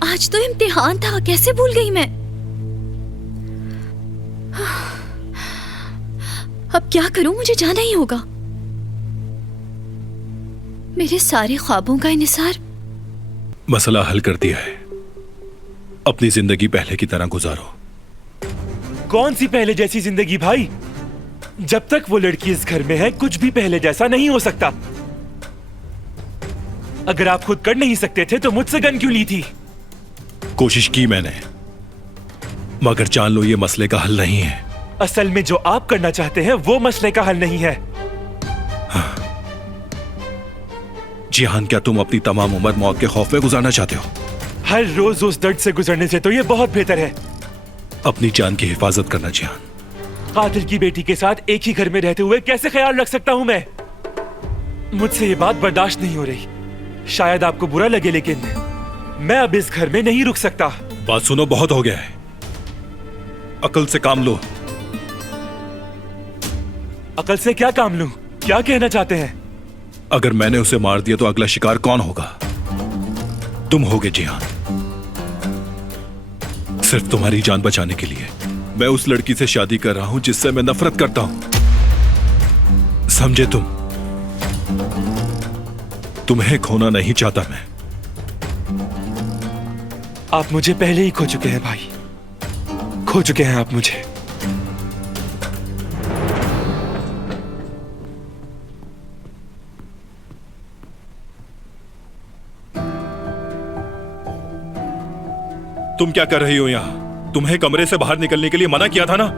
आज तो इम्तिहान था, कैसे भूल गई मैं। अब क्या करूं, मुझे जाना ही होगा। मेरे सारे ख्वाबों का इन्हिसार। मसला हल कर दिया है, अपनी जिंदगी पहले की तरह गुजारो। कौन सी पहले जैसी जिंदगी भाई? जब तक वो लड़की इस घर में है कुछ भी पहले जैसा नहीं हो सकता। अगर आप खुद कर नहीं सकते थे तो मुझसे गन क्यों ली थी? कोशिश की मैंने, मगर जान लो ये मसले का हल नहीं है। असल में जो आप करना चाहते हैं वो मसले का हल नहीं है। जिहान, क्या तुम अपनी तमाम उम्र मौत के खौफ में गुजारना चाहते हो? हर रोज उस दर्द से गुजरने से तो ये बहुत बेहतर है। अपनी जान की हिफाजत करना जिहान। कातिल की बेटी के साथ एक ही घर में रहते हुए कैसे ख्याल रख सकता हूं मैं? मुझसे ये बात बर्दाश्त नहीं हो रही। शायद आपको बुरा लगे लेकिन मैं अब इस घर में नहीं रुक सकता। बात सुनो, बहुत हो गया है, अकल से काम लो। अकल से क्या काम लूं? क्या कहना चाहते हैं? अगर मैंने उसे मार दिया तो अगला शिकार कौन होगा? तुम होगे जिहान। सिर्फ तुम्हारी जान बचाने के लिए मैं उस लड़की से शादी कर रहा हूं जिससे मैं नफरत करता हूं। समझे तुम? तुम्हें खोना नहीं चाहता मैं। आप मुझे पहले ही खो चुके हैं भाई, खो चुके हैं आप मुझे। तुम क्या कर रही हो यहां? तुम्हें कमरे से बाहर निकलने के लिए मना किया था ना?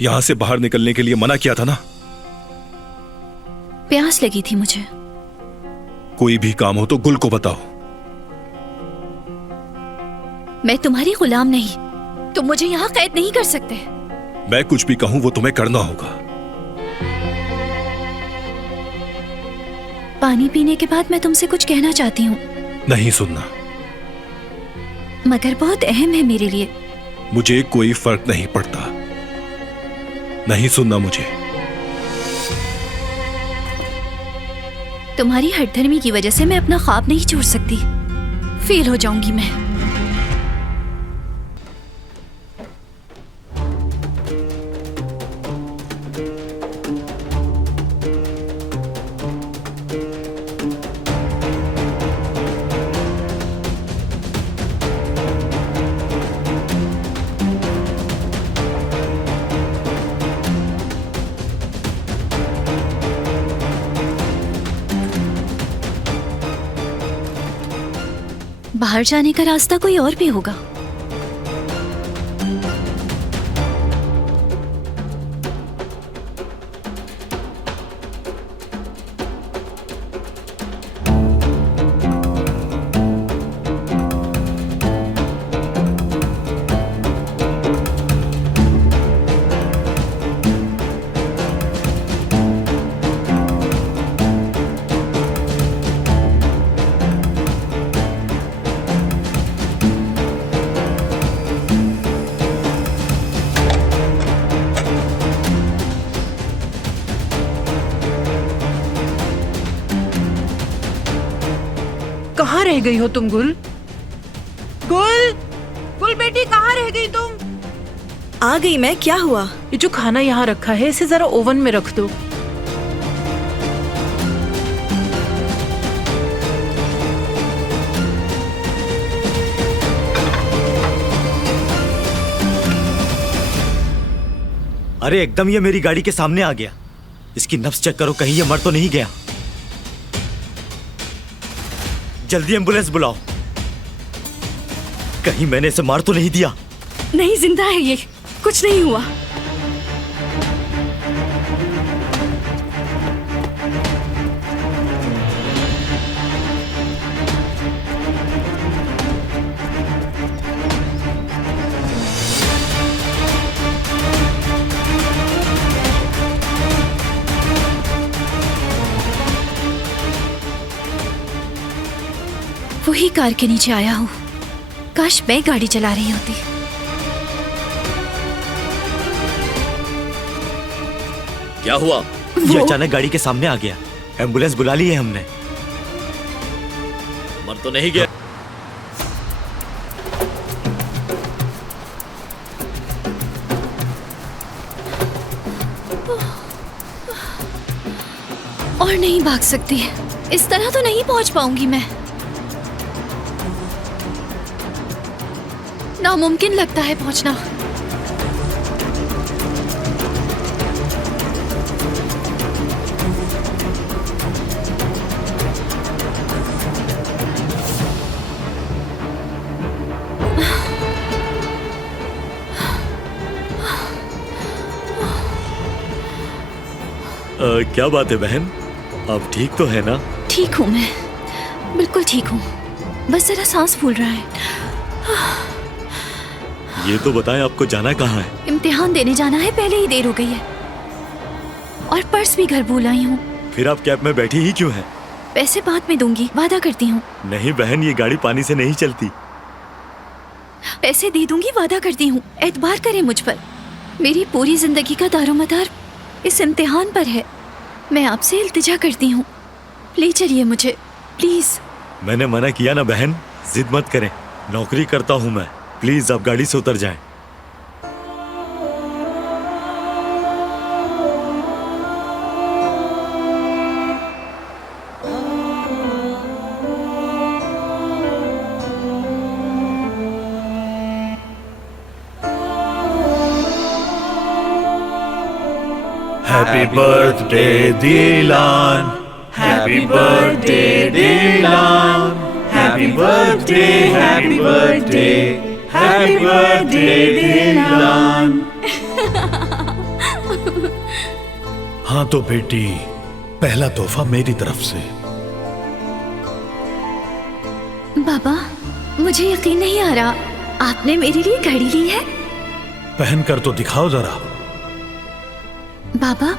यहां से बाहर निकलने के लिए मना किया था ना? प्यास लगी थी मुझे। कोई भी काम हो तो गुल को बताओ। मैं तुम्हारी गुलाम नहीं, तुम मुझे यहाँ कैद नहीं कर सकते। मैं कुछ भी कहूं वो तुम्हें करना होगा। पानी पीने के बाद मैं तुमसे कुछ कहना चाहती हूँ। नहीं सुनना। मगर बहुत अहम है मेरे लिए। मुझे कोई फर्क नहीं पड़ता, नहीं सुनना मुझे। तुम्हारी हठधर्मी की वजह से मैं अपना ख्वाब नहीं छोड़ सकती। फेल हो जाऊंगी मैं। बाहर जाने का रास्ता कोई और भी होगा। कहाँ रह गई हो तुम गुल? गुल, गुल बेटी कहाँ रह गई तुम? आ गई मैं, क्या हुआ? ये जो खाना यहाँ रखा है इसे जरा ओवन में रख दो। अरे एकदम ये मेरी गाड़ी के सामने आ गया। इसकी नब्ज चेक करो, कहीं ये मर तो नहीं गया। जल्दी एम्बुलेंस बुलाओ, कहीं मैंने इसे मार तो नहीं दिया। नहीं, जिंदा है ये, कुछ नहीं हुआ। वही कार के नीचे आया हूँ। काश मैं गाड़ी चला रही होती। क्या हुआ? ये अचानक गाड़ी के सामने आ गया। एम्बुलेंस बुला ली है हमने। मर तो नहीं गया। और नहीं भाग सकती, इस तरह तो नहीं पहुंच पाऊंगी मैं। नामुमकिन लगता है पहुंचना। क्या बात है बहन, आप ठीक तो है ना? ठीक हूँ मैं, बिल्कुल ठीक हूँ, बस जरा सांस फूल रहा है। ये तो बताएं आपको जाना कहाँ है? इम्तिहान देने जाना है, पहले ही देर हो गई है। और पर्स भी घर भूल आई हूँ। फिर आप कैब में बैठी ही क्यों हैं? पैसे बाद में दूंगी, वादा करती हूँ। नहीं बहन, ये गाड़ी पानी से नहीं चलती। पैसे दे दूंगी, वादा करती हूँ। एतबार करें मुझ पर। मेरी पूरी जिंदगी का दारोमदार इस इम्तिहान पर है। मैं आपसे इल्तिजा करती हूँ, ले चलिए मुझे प्लीज। मैंने मना किया ना बहन, जिद मत करें। नौकरी करता हूँ मैं, प्लीज आप गाड़ी से उतर जाएं। Happy birthday, Dilan. Happy birthday, Dilan. Happy birthday, happy birthday, happy birthday, Dilan. हाँ तो बेटी, पहला तोहफा मेरी तरफ से। बाबा, मुझे यकीन नहीं आ रहा, आपने मेरे लिए घड़ी ली है। पहन कर तो दिखाओ जरा। बाबा,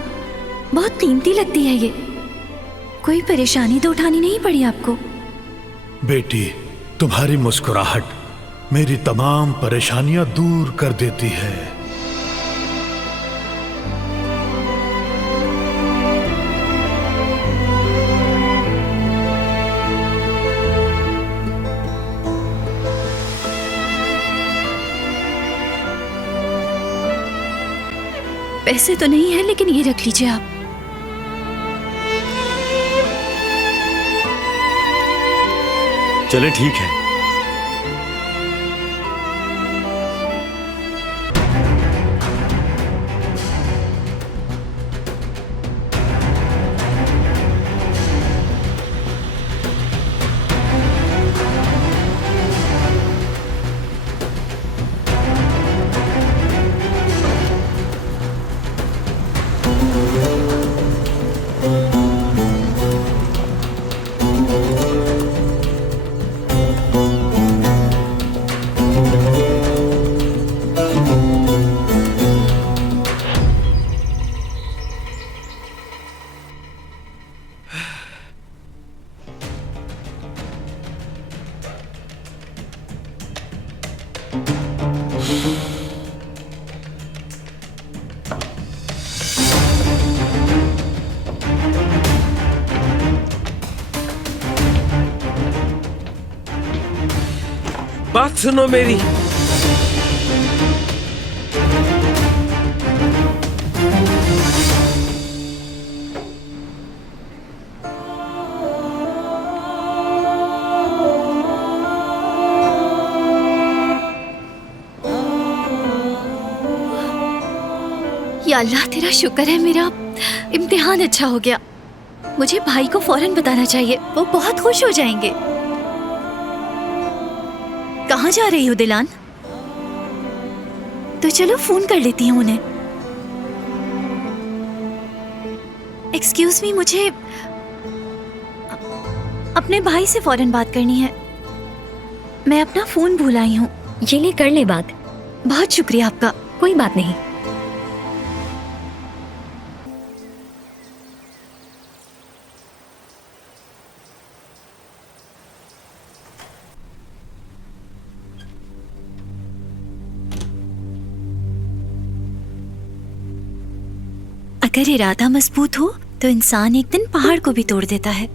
बहुत कीमती लगती है ये। कोई परेशानी तो उठानी नहीं पड़ी आपको? बेटी, तुम्हारी मुस्कुराहट मेरी तमाम परेशानियां दूर कर देती है। पैसे तो नहीं है, लेकिन ये रख लीजिए आप। चले ठीक है। बात सुनो मेरी। या अल्लाह तेरा शुक्र है मेरा इम्तिहान अच्छा हो गया। मुझे भाई को फौरन बताना चाहिए, वो बहुत खुश हो जाएंगे। कहाँ जा रही हो दिलान? तो चलो फोन कर लेती हूँ उन्हें। एक्सक्यूज मी, मुझे अपने भाई से फौरन बात करनी है। मैं अपना फोन भूल आई हूँ। ये ले कर ले बात। बहुत शुक्रिया आपका। कोई बात नहीं। अगर इरादा मजबूत हो तो इंसान एक दिन पहाड़ को भी तोड़ देता है।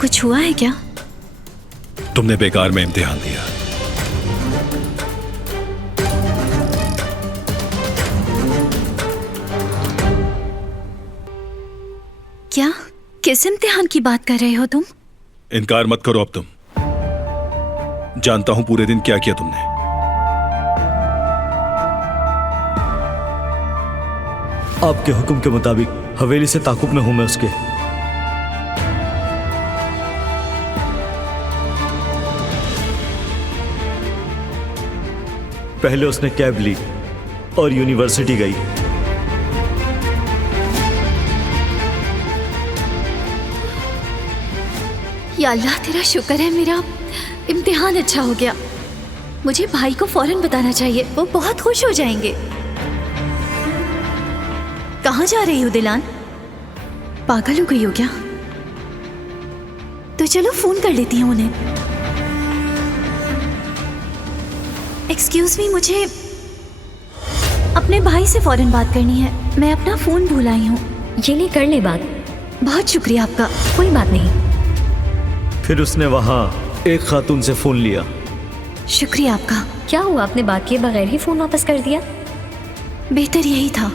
कुछ हुआ है क्या? तुमने बेकार में इम्तिहान दिया। क्या? किस इम्तिहान की बात कर रहे हो तुम? इनकार मत करो अब तुम। जानता हूं पूरे दिन क्या किया तुमने। आपके हुक्म के मुताबिक हवेली से ताकुब में हूं मैं उसके। पहले उसने कैब ली और यूनिवर्सिटी गई। या अल्लाह तेरा शुक्र है मेरा इम्तिहान अच्छा हो गया। मुझे भाई को फौरन बताना चाहिए, वो बहुत खुश हो जाएंगे। कहाँ जा रही हो दिलान? पागल हो गई हो क्या? तो चलो फोन कर लेती हूँ उन्हें। एक्सक्यूज मी, मुझे अपने भाई से फौरन बात करनी है। मैं अपना फोन भूल आई हूँ। ये ले कर ले बात। बहुत शुक्रिया आपका। कोई बात नहीं। फिर उसने वहां एक खातून से फोन लिया। शुक्रिया आपका। क्या हुआ, आपने बात किए बगैर ही फोन वापस कर दिया? बेहतर यही था।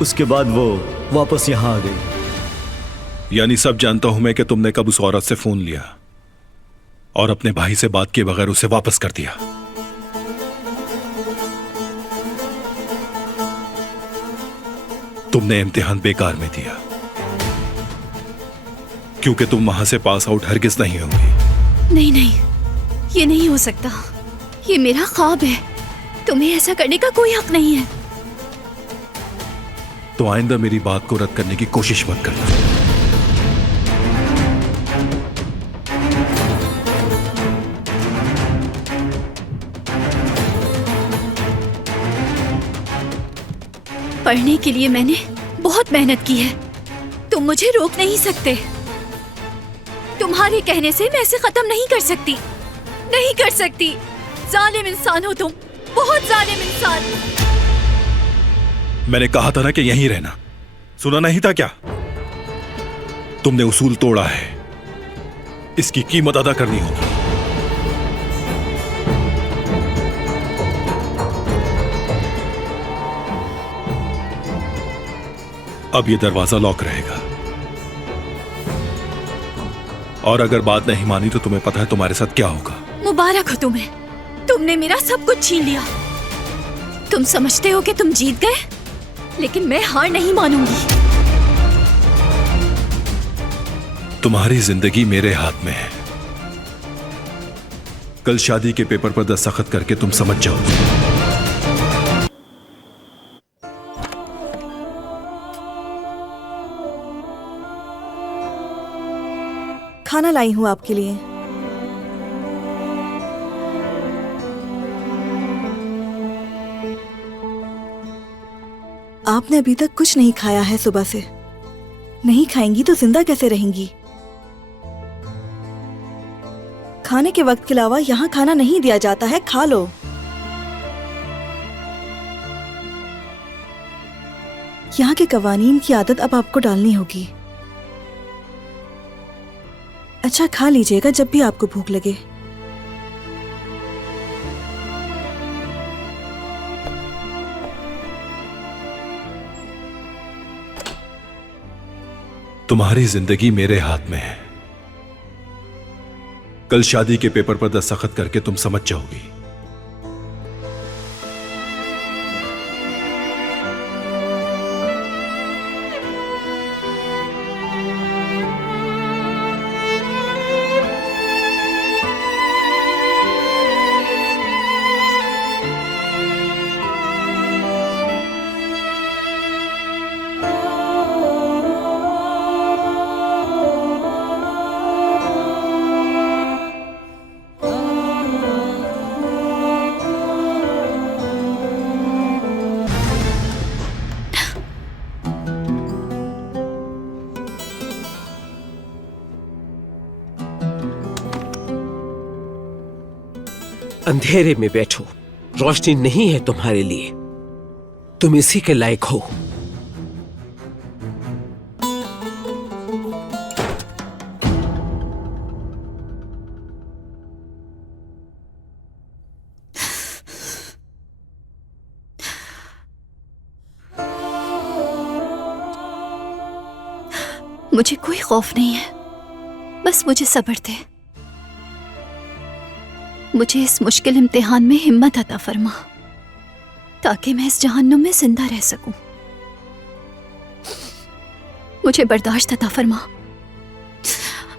उसके बाद वो वापस यहां आ गई। यानी सब जानता हूं मैं कि तुमने कब उस औरत से फोन लिया और अपने भाई से बात किए बगैर उसे वापस कर दिया। तुमने इम्तिहान बेकार में दिया क्योंकि तुम वहां से पास आउट हरगिज नहीं होंगी। नहीं नहीं, ये नहीं हो सकता। ये मेरा ख्वाब है। तुम्हें ऐसा करने का कोई हक नहीं है। तो आइंदा मेरी बात को रद्द करने की कोशिश मत करना। पढ़ने के लिए मैंने बहुत मेहनत की है। तुम मुझे रोक नहीं सकते। तुम्हारे कहने से मैं इसे खत्म नहीं कर सकती। नहीं कर सकती। जालिम इंसान हो तुम, बहुत जालिम इंसान। मैंने कहा था ना कि यहीं रहना। सुना नहीं था क्या? तुमने उसूल तोड़ा है, इसकी कीमत अदा करनी होगी। अब ये दरवाजा लॉक रहेगा और अगर बात नहीं मानी तो तुम्हें पता है तुम्हारे साथ क्या होगा। मुबारक हो तुम्हें। तुमने मेरा सब कुछ छीन लिया। तुम समझते हो कि तुम जीत गए, लेकिन मैं हार नहीं मानूंगी। तुम्हारी जिंदगी मेरे हाथ में है। कल शादी के पेपर पर दस्तखत करके तुम समझ जाओ। खाना लाई हूँ आपके लिए। आपने अभी तक कुछ नहीं खाया है सुबह से। नहीं खाएंगी तो जिंदा कैसे रहेंगी? खाने के वक्त के अलावा यहाँ खाना नहीं दिया जाता है, खा लो। यहाँ के कवानीन की आदत अब आपको डालनी होगी। अच्छा, खा लीजिएगा जब भी आपको भूख लगे। तुम्हारी जिंदगी मेरे हाथ में है। कल शादी के पेपर पर दस्तखत करके तुम समझ जाओगी। अंधेरे में बैठो, रोशनी नहीं है तुम्हारे लिए। तुम इसी के लायक हो। मुझे कोई खौफ नहीं है, बस मुझे सब्र दे। मुझे इस मुश्किल इम्तिहान में हिम्मत अता फरमा ताकि मैं इस जहन्नुम में जिंदा रह सकूं। मुझे बर्दाश्त अता फरमा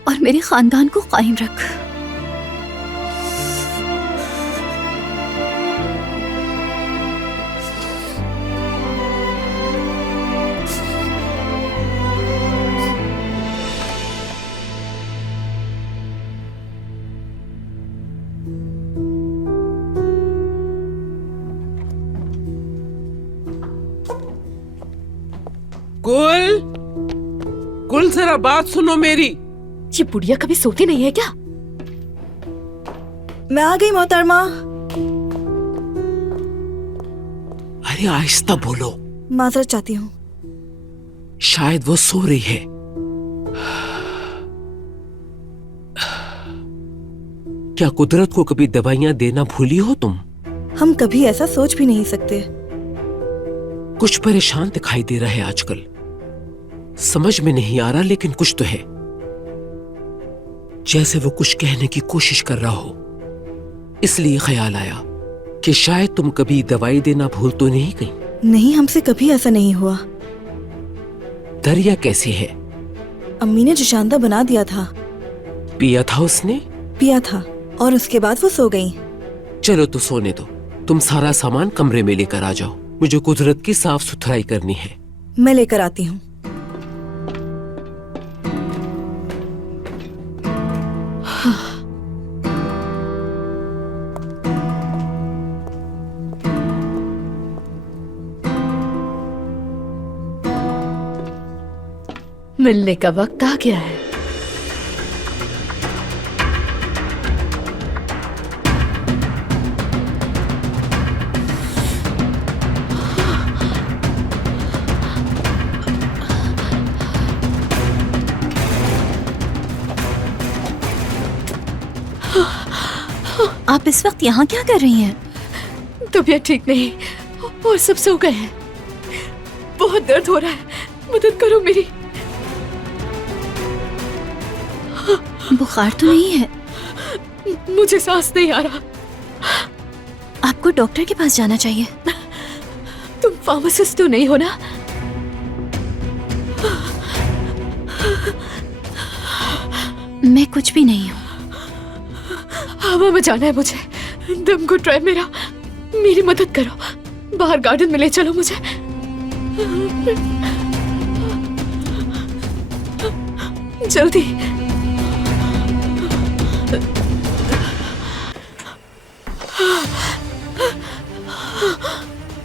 और मेरे खानदान को कायम रख। कुल जरा बात सुनो मेरी। ये बुढ़िया कभी सोती नहीं है क्या? मैं आ गई मोहतरमा। अरे आहिस्ता बोलो। माजरत चाहती हूँ। शायद वो सो रही है। क्या कुदरत को कभी दवाइयां देना भूली हो तुम? हम कभी ऐसा सोच भी नहीं सकते। कुछ परेशान दिखाई दे रहा है आजकल। समझ में नहीं आ रहा, लेकिन कुछ तो है। जैसे वो कुछ कहने की कोशिश कर रहा हो। इसलिए ख्याल आया कि शायद तुम कभी दवाई देना भूल तो नहीं गई। नहीं, हमसे कभी ऐसा नहीं हुआ। दरिया कैसी है? अम्मी ने जोशांदा बना दिया था। पिया था उसने? पिया था और उसके बाद वो सो गई। चलो तो सोने दो। तुम सारा सामान कमरे में लेकर आ जाओ। मुझे कुदरत की साफ सुथराई करनी है। मैं लेकर आती हूँ। मिलने का वक्त आ गया है। आप इस वक्त यहाँ क्या कर रही हैं? तबीयत ठीक नहीं और सब सो गए हैं। बहुत दर्द हो रहा है, मदद करो मेरी। बुखार तो नहीं है? मुझे सांस नहीं आ रहा। आपको डॉक्टर के पास जाना चाहिए। तुम फार्मासिस्ट तो नहीं हो ना? मैं कुछ भी नहीं हूँ। हवा में जाना है मुझे। दम घुट रहा है मेरा। मेरी मदद करो। बाहर गार्डन में ले चलो मुझे। जल्दी।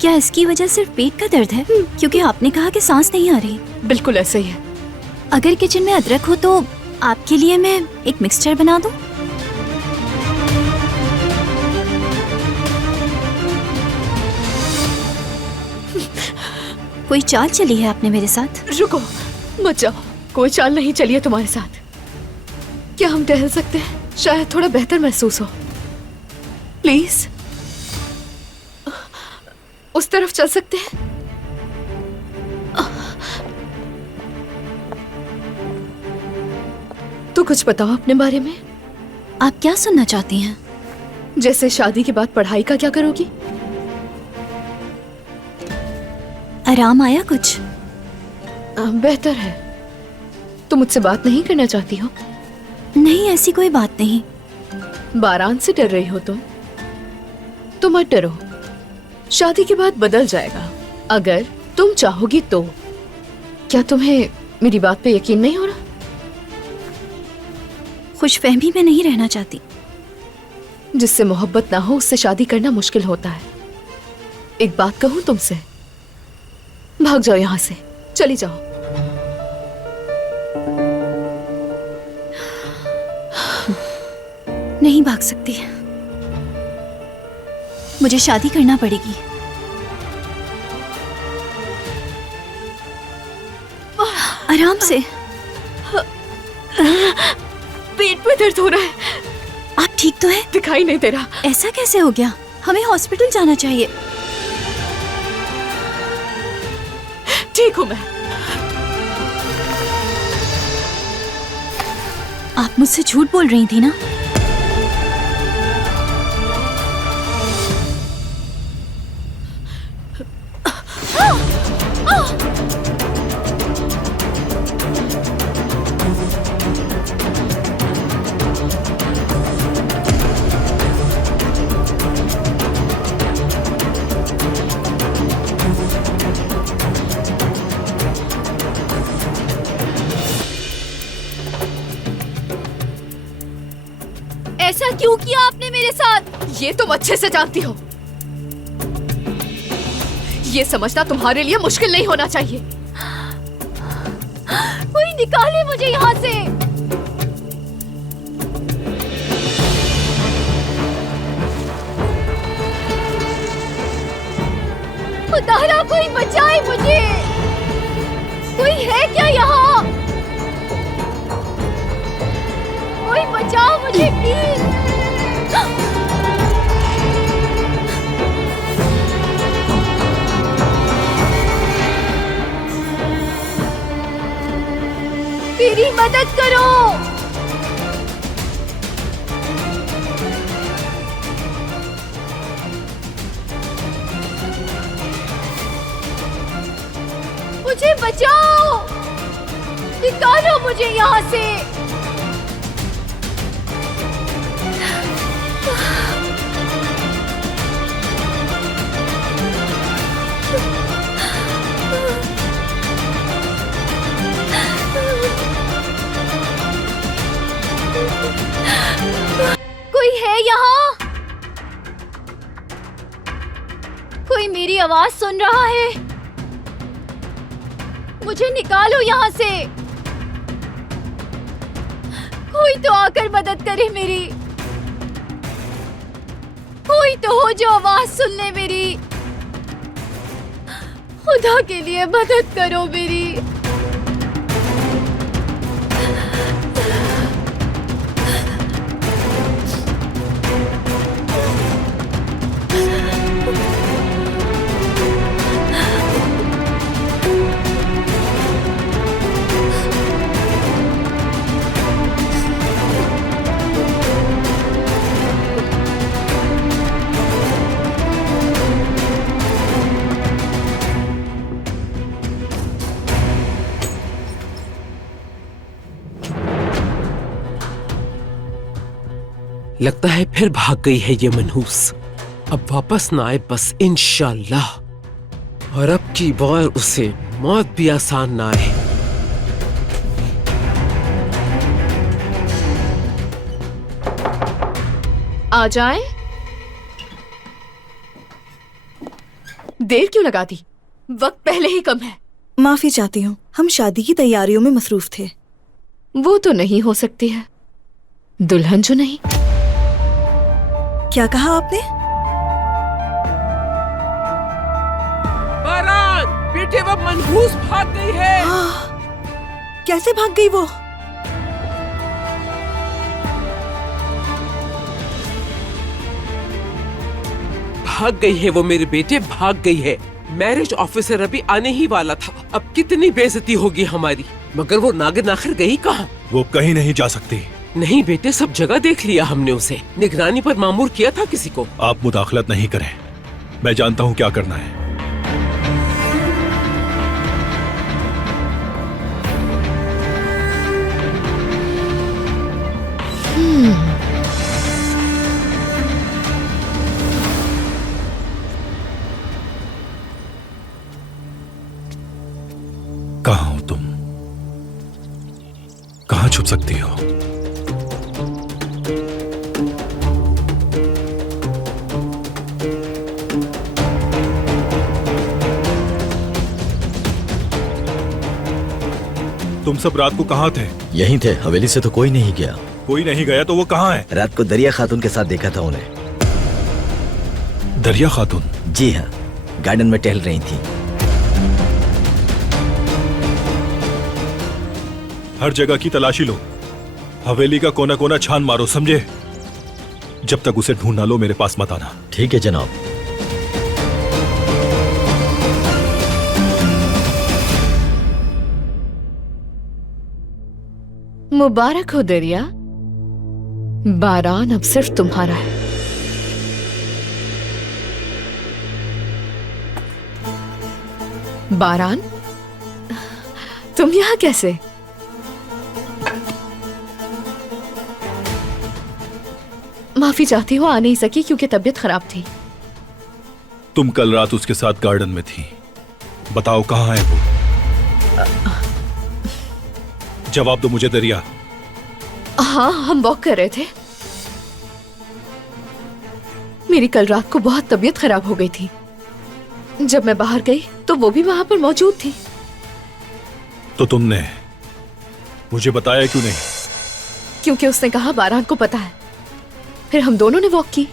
क्या इसकी वजह सिर्फ पेट का दर्द है? क्योंकि आपने कहा कि सांस नहीं आ रही। बिल्कुल ऐसा ही है। अगर किचन में अदरक हो तो आपके लिए मैं एक मिक्सचर बना दूं? कोई चाल चली है आपने मेरे साथ? रुको, मत जाओ। कोई चाल नहीं चली है तुम्हारे साथ। क्या हम टहल सकते हैं? शायद थोड़ा बेहतर महसूस हो। प्लीज उस तरफ चल सकते हैं? तो कुछ बताओ अपने बारे में। आप क्या सुनना चाहती हैं? जैसे शादी के बाद पढ़ाई का क्या करोगी? आराम आया कुछ? बेहतर है। तुम मुझसे बात नहीं करना चाहती हो? नहीं, ऐसी कोई बात नहीं। बारान से डर रही हो तुम? तो मत डरो, शादी के बाद बदल जाएगा अगर तुम चाहोगी तो। क्या तुम्हें मेरी बात पे यकीन नहीं हो रहा? खुशफहमी में नहीं रहना चाहती। जिससे मोहब्बत ना हो उससे शादी करना मुश्किल होता है। एक बात कहूं तुमसे, भाग जाओ यहां से, चली जाओ। नहीं भाग सकती, मुझे शादी करना पड़ेगी। आराम से। पेट में दर्द हो रहा है। आप ठीक तो है? दिखाई नहीं दे रहा। ऐसा कैसे हो गया? हमें हॉस्पिटल जाना चाहिए। ठीक हूं मैं। आप मुझसे झूठ बोल रही थी ना? ऐसा क्यों किया आपने मेरे साथ? ये तुम अच्छे से जानती हो। ये समझना तुम्हारे लिए मुश्किल नहीं होना चाहिए। कोई निकाले मुझे यहाँ से। खुदारा कोई बचाए मुझे। कोई है क्या यहाँ? कोई बचाओ मुझे प्लीज। मेरी मदद करो। मुझे बचाओ, निकालो मुझे यहाँ से। कोई है यहाँ? कोई मेरी आवाज सुन रहा है? मुझे निकालो यहाँ से। कोई तो आकर मदद करे मेरी। कोई तो हो जो आवाज सुन ले मेरी। खुदा के लिए मदद करो मेरी। लगता है फिर भाग गई है ये मनहूस। अब वापस ना आए बस, इंशाल्लाह। और अब की बार उसे मौत भी आसान ना आए। आ जाए। देर क्यों लगा दी? वक्त पहले ही कम है। माफी चाहती हूँ, हम शादी की तैयारियों में मसरूफ थे। वो तो नहीं हो सकती है, दुल्हन जो नहीं। क्या कहा आपने? बारान, बेटे वो मनहूस भाग गई है। कैसे भाग गई वो? भाग गई है वो मेरे बेटे, भाग गई है। मैरिज ऑफिसर अभी आने ही वाला था। अब कितनी बेइज्जती होगी हमारी। मगर वो नागिन आखिर गई कहाँ? वो कहीं नहीं जा सकती। नहीं बेटे, सब जगह देख लिया हमने उसे। निगरानी पर मामूर किया था किसी को। आप मुदाखलत नहीं करें, मैं जानता हूँ क्या करना है। कहाँ हो तुम? कहाँ छुप सकती हो? तुम सब रात को कहाँ थे? यहीं थे, हवेली से तो कोई नहीं गया। कोई नहीं गया तो वो कहाँ है? रात को दरिया खातून के साथ देखा था उन्हें। दरिया खातून? जी हाँ, गार्डन में टहल रही थी। हर जगह की तलाशी लो, हवेली का कोना कोना छान मारो, समझे? जब तक उसे ढूंढ ना लो मेरे पास मत आना। ठीक है जनाब। मुबारक हो दरिया, बारान अब सिर्फ तुम्हारा है। बारान, तुम यहाँ कैसे? माफी चाहती हूँ, आ नहीं सकी क्योंकि तबीयत खराब थी। तुम कल रात उसके साथ गार्डन में थी, बताओ कहाँ है वो? जवाब दो मुझे दरिया। हाँ, हम वॉक कर रहे थे। मेरी कल रात को बहुत तबीयत खराब हो गई थी। जब मैं बाहर गई तो वो भी वहां पर मौजूद थी। तो तुमने मुझे बताया क्यों नहीं? क्योंकि उसने कहा बारान को पता है। फिर हम दोनों ने वॉक की।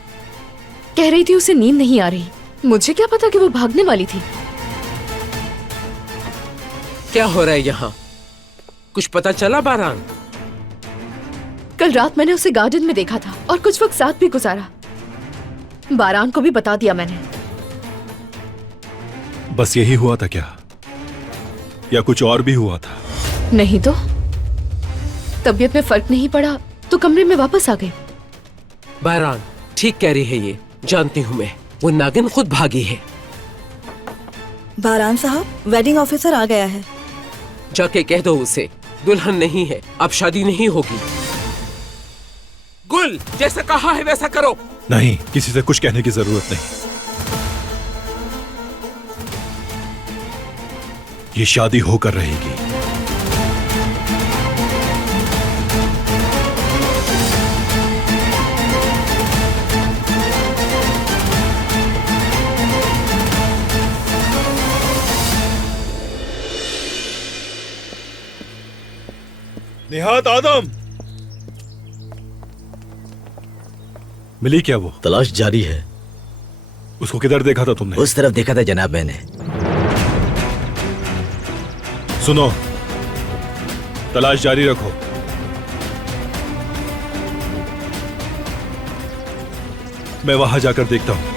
कह रही थी उसे नींद नहीं आ रही। मुझे क्या पता कि वो भागने वाली थी। क्या हो रहा है यहाँ? कुछ पता चला बारान? कल रात मैंने उसे गार्डन में देखा था और कुछ वक्त साथ भी गुजारा। बारान को भी बता दिया मैंने। बस यही हुआ था क्या, या कुछ और भी हुआ था? नहीं तो तबीयत में फर्क नहीं पड़ा तो कमरे में वापस आ गए। बारान ठीक कह रही है, ये जानती हूँ मैं। वो नागिन खुद भागी है। बारान साहब, वेडिंग ऑफिसर आ गया है। जाके कह दो उसे दुल्हन नहीं है, अब शादी नहीं होगी। गुल, जैसा कहा है वैसा करो। नहीं, किसी से कुछ कहने की जरूरत नहीं। ये शादी होकर रहेगी। निहात आदम, मिली क्या वो? तलाश जारी है। उसको किधर देखा था तुमने? उस तरफ देखा था जनाब मैंने। सुनो, तलाश जारी रखो। मैं वहां जाकर देखता हूं।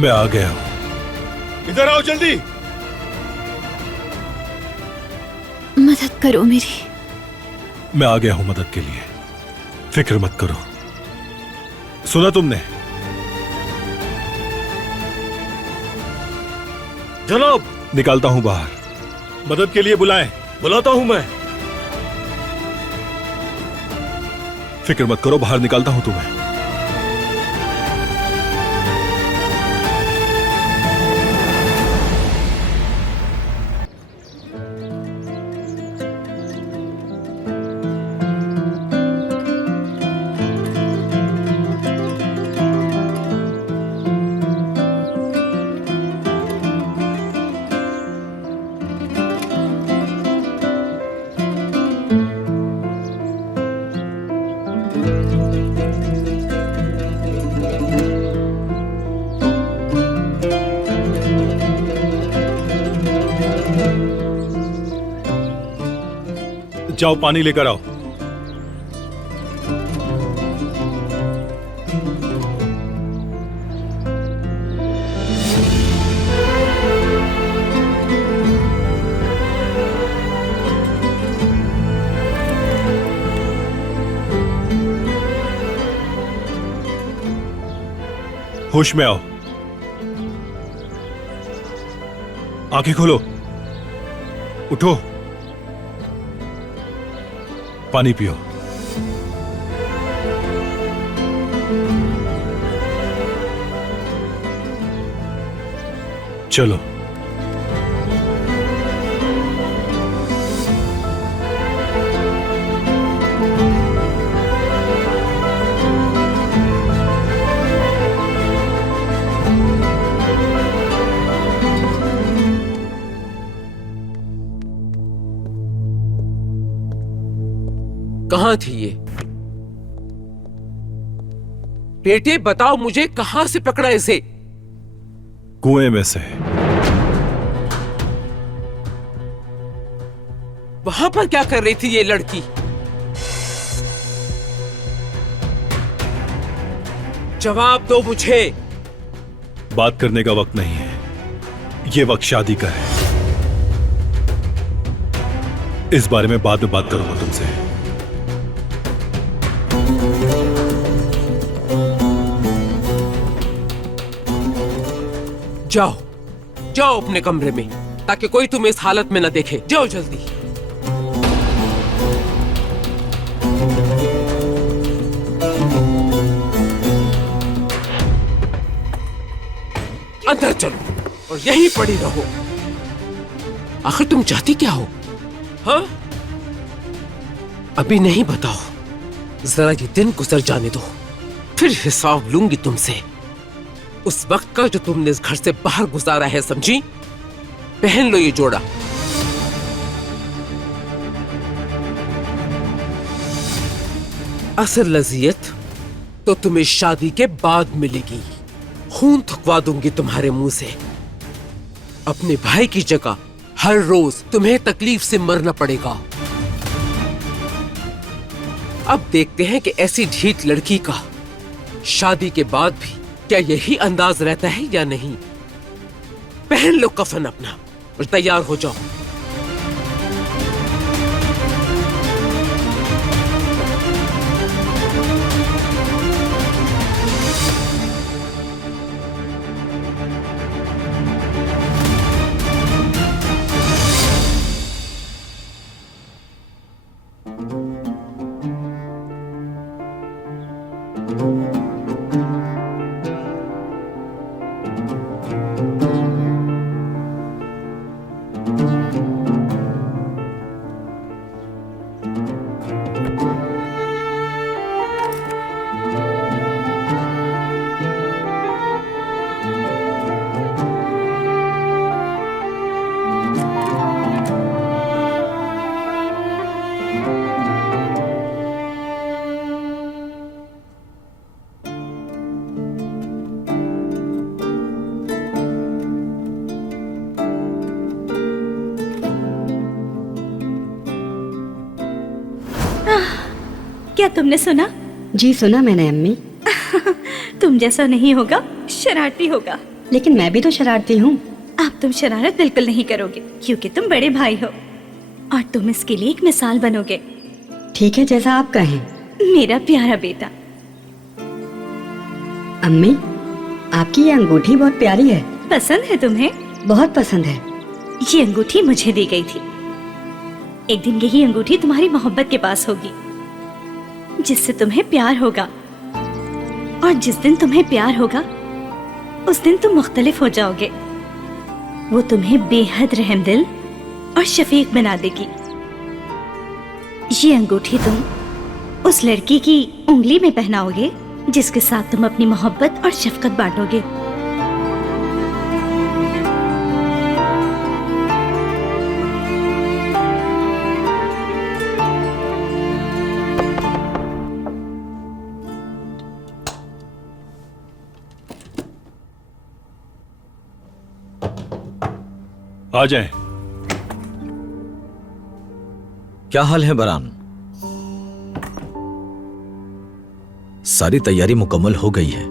मैं आ गया हूं। इधर आओ जल्दी। मदद करो मेरी। मैं आ गया हूं मदद के लिए, फिक्र मत करो। सुना तुमने? जनाब। निकालता हूं बाहर। मदद के लिए बुलाएं। बुलाता हूं मैं। फिक्र मत करो, बाहर निकालता हूं तुम्हें। जाओ पानी लेकर आओ। होश में आओ, आंखें खोलो, उठो, पानी पियो। चलो कहाँ थी ये? बेटे बताओ मुझे, कहां से पकड़ा इसे? कुएं में से। वहां पर क्या कर रही थी ये लड़की? जवाब दो मुझे। बात करने का वक्त नहीं है, ये वक्त शादी का है। इस बारे में बाद में बात करूंगा तुमसे। जाओ जाओ अपने कमरे में, ताकि कोई तुम्हें इस हालत में न देखे। जाओ जल्दी। अंदर चलो और यहीं पड़ी रहो। आखिर तुम चाहती क्या हो? हाँ, अभी नहीं बताओ, जरा ये दिन गुजर जाने दो, फिर हिसाब लूंगी तुमसे उस वक्त का जो तुमने इस घर से बाहर गुजारा है, समझी? पहन लो ये जोड़ा। असल लज़ियत तो तुम्हें शादी के बाद मिलेगी। खून थकवा दूंगी तुम्हारे मुंह से। अपने भाई की जगह हर रोज तुम्हें तकलीफ से मरना पड़ेगा। अब देखते हैं कि ऐसी ढीठ लड़की का शादी के बाद भी क्या यही अंदाज रहता है या नहीं। पहन लो कफन अपना और तैयार हो जाओ। क्या तुमने सुना? जी सुना मैंने अम्मी। तुम जैसा नहीं होगा, शरारती होगा। लेकिन मैं भी तो शरारती हूँ। अब तुम शरारत बिल्कुल नहीं करोगे, क्योंकि तुम बड़े भाई हो और तुम इसके लिए एक मिसाल बनोगे। ठीक है, जैसा आप कहें। मेरा प्यारा बेटा। अम्मी, आपकी ये अंगूठी बहुत प्यारी है। पसंद है तुम्हें? बहुत पसंद है। ये अंगूठी मुझे दी गई थी। एक दिन यही अंगूठी तुम्हारी मोहब्बत के पास होगी, जिससे तुम्हें प्यार होगा। और जिस दिन तुम्हें प्यार होगा उस दिन तुम मुख्तलिफ हो जाओगे। वो तुम्हें बेहद रहमदिल और शफीक बना देगी। ये अंगूठी तुम उस लड़की की उंगली में पहनाओगे जिसके साथ तुम अपनी मोहब्बत और शफकत बांटोगे। आ जाएं। क्या हाल है बरान? सारी तैयारी मुकम्मल हो गई है।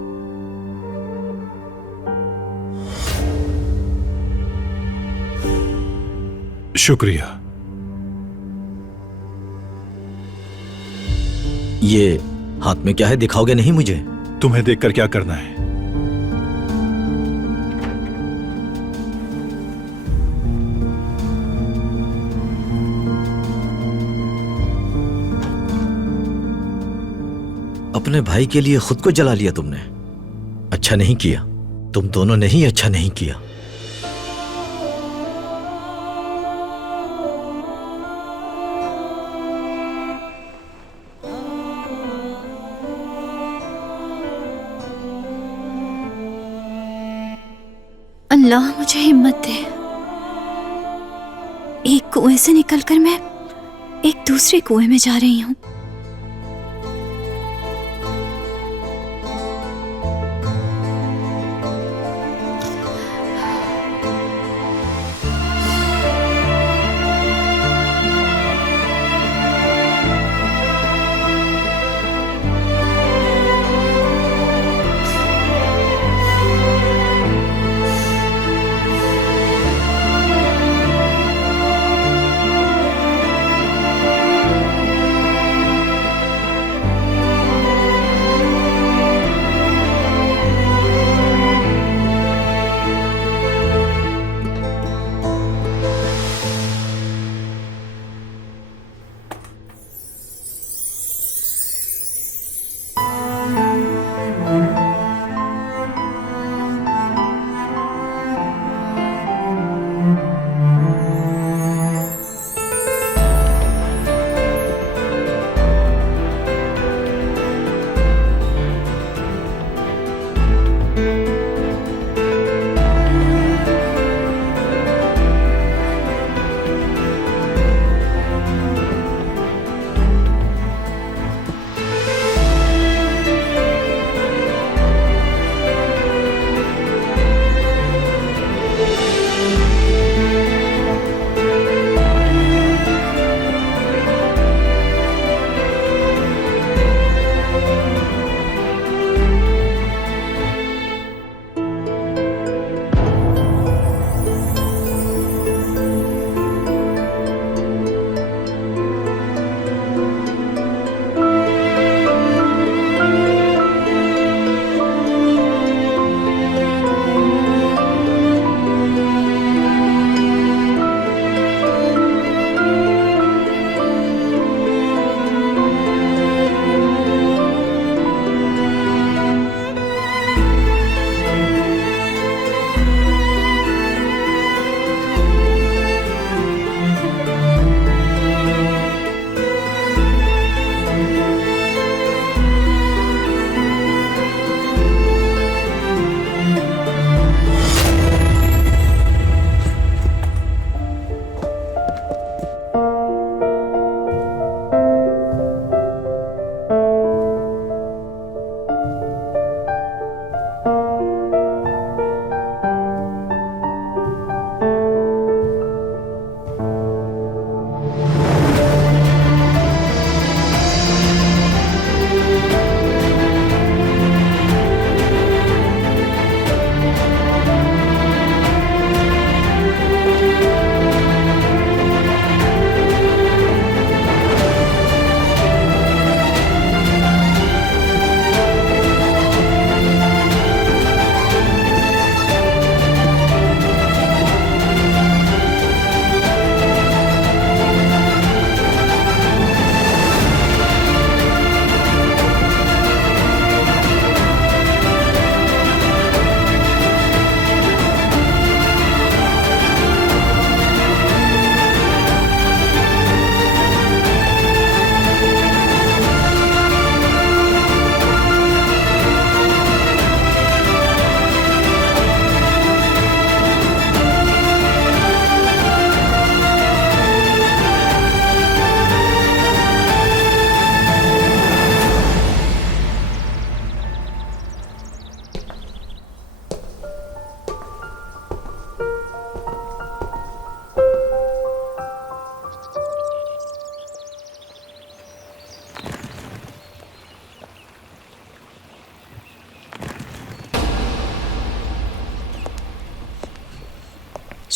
शुक्रिया। ये हाथ में क्या है, दिखाओगे नहीं मुझे? तुम्हें देखकर क्या करना है? अपने भाई के लिए खुद को जला लिया तुमने। अच्छा नहीं किया, तुम दोनों ने ही अच्छा नहीं किया। अल्लाह मुझे हिम्मत दे। एक कुएं से निकलकर मैं एक दूसरे कुएं में जा रही हूँ।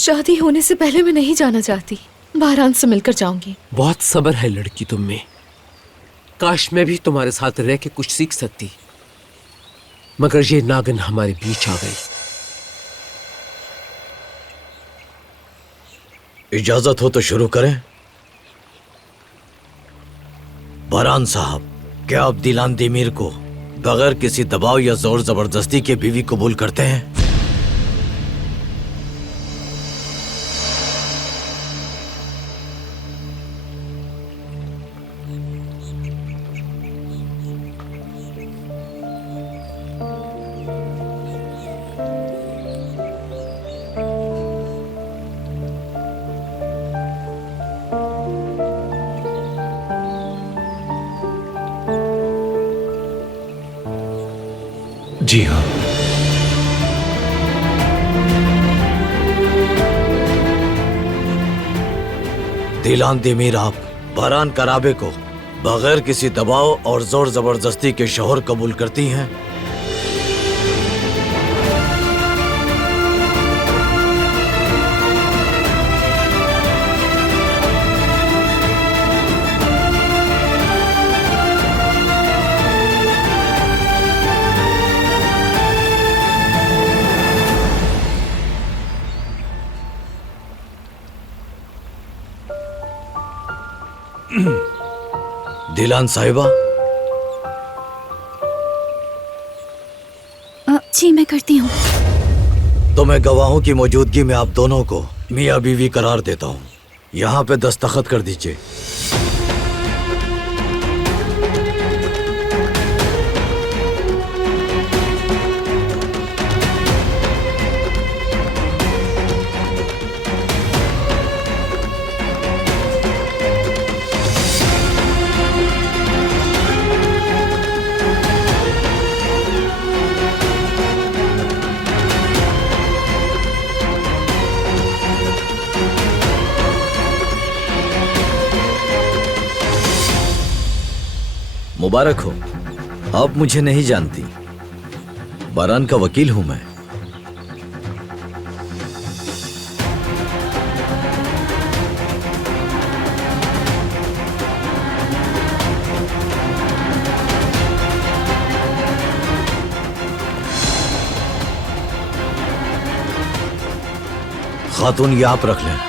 शादी होने से पहले मैं नहीं जाना चाहती। बारान से मिलकर जाऊंगी। बहुत सब्र है लड़की तुम में। काश मैं भी तुम्हारे साथ रह के कुछ सीख सकती, मगर ये नागिन हमारे बीच आ गई। इजाजत हो तो शुरू करें। बारान साहब, क्या आप दिलान दिमीर को बगैर किसी दबाव या जोर जबरदस्ती के बीवी कबूल करते हैं? जी हाँ। दिलान दिमीर, आप बारान कराबे को बगैर किसी दबाव और जोर जबरदस्ती के शौहर कबूल करती हैं? दिलान साहिबा। जी मैं करती हूँ। तो मैं गवाहों की मौजूदगी में आप दोनों को मियाँ बीवी करार देता हूँ। यहाँ पे दस्तखत कर दीजिए। मुबारक हो। आप मुझे नहीं जानती, बारान का वकील हूं मैं। खातून ये आप रख लें।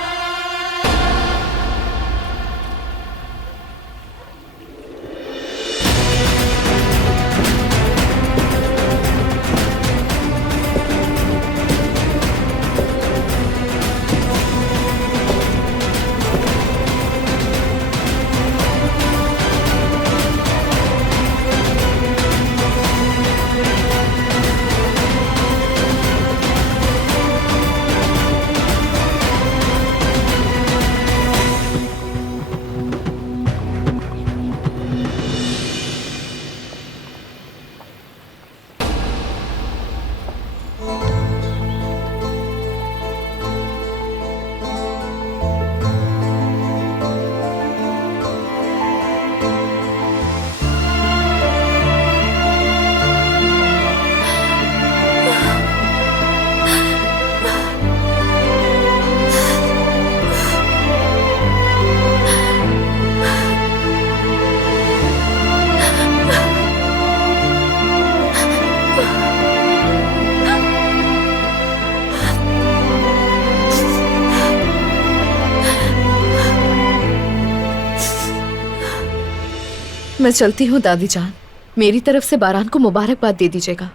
मैं चलती हूँ दादी जान। मेरी तरफ से बारान को मुबारकबाद दे दीजिएगा।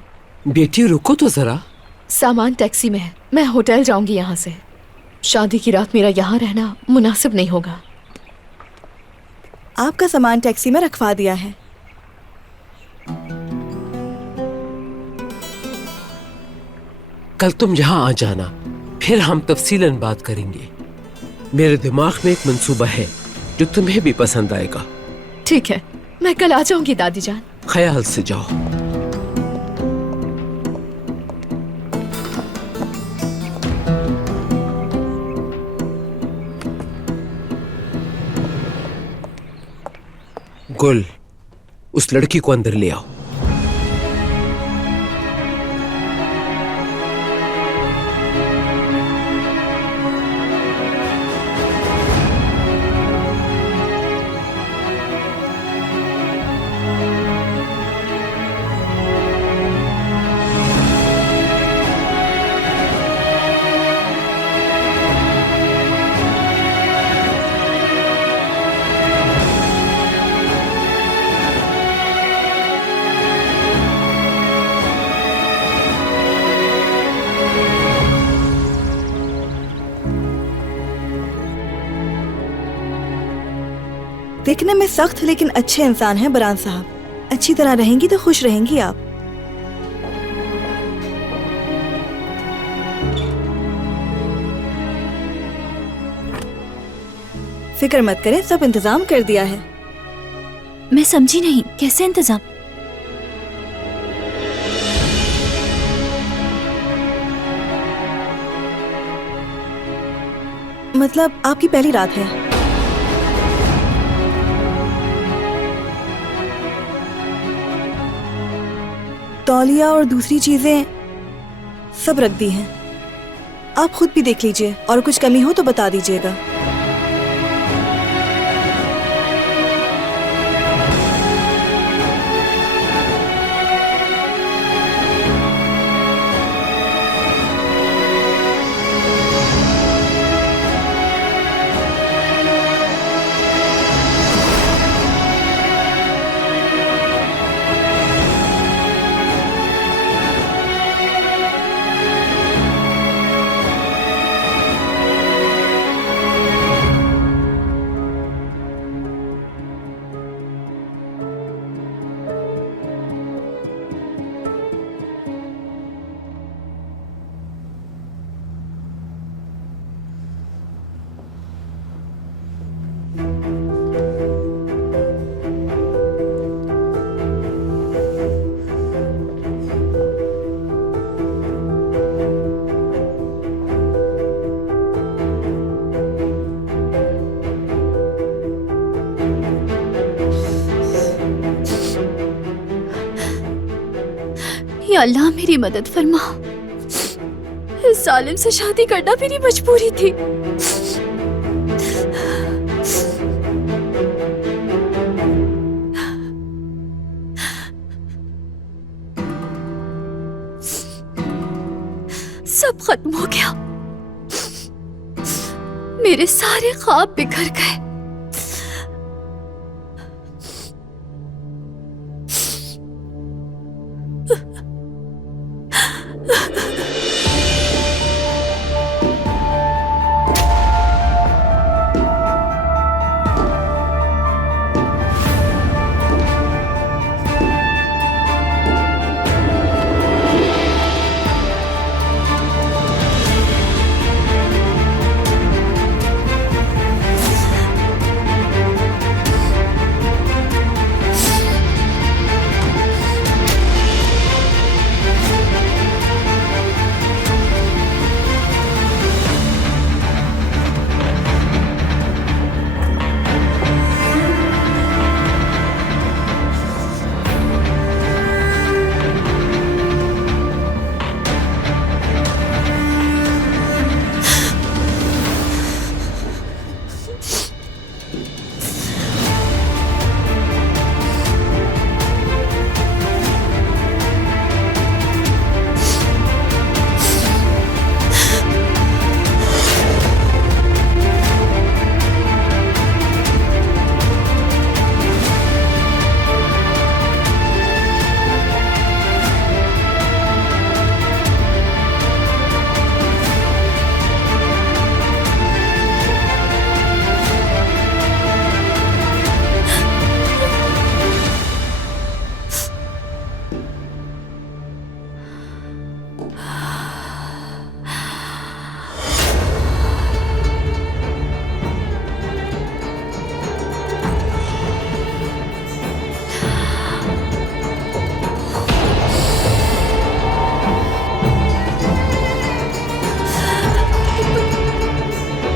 बेटी रुको तो जरा। सामान टैक्सी में है, मैं होटल जाऊंगी यहाँ से। शादी की रात मेरा यहाँ रहना मुनासिब नहीं होगा। आपका सामान टैक्सी में रखवा दिया है। कल तुम यहाँ आ जाना, फिर हम तफसीलन बात करेंगे। मेरे दिमाग में एक मंसूबा है जो तुम्हें भी पसंद आएगा। ठीक है, मैं कल आ जाऊंगी दादी जान। ख्याल से जाओ। गुल, उस लड़की को अंदर ले आओ। दिखने में सख्त लेकिन अच्छे इंसान हैं बरान साहब। अच्छी तरह रहेंगी तो खुश रहेंगी आप। फिक्र मत करें, सब इंतजाम कर दिया है। मैं समझी नहीं, कैसे इंतजाम? मतलब आपकी पहली रात है। तौलिया और दूसरी चीजें सब रख दी हैं। आप खुद भी देख लीजिए और कुछ कमी हो तो बता दीजिएगा। या अल्लाह मेरी मदद फरमा। इस जालिम से शादी करना मेरी मजबूरी थी। सब खत्म हो गया, मेरे सारे ख्वाब बिखर गए।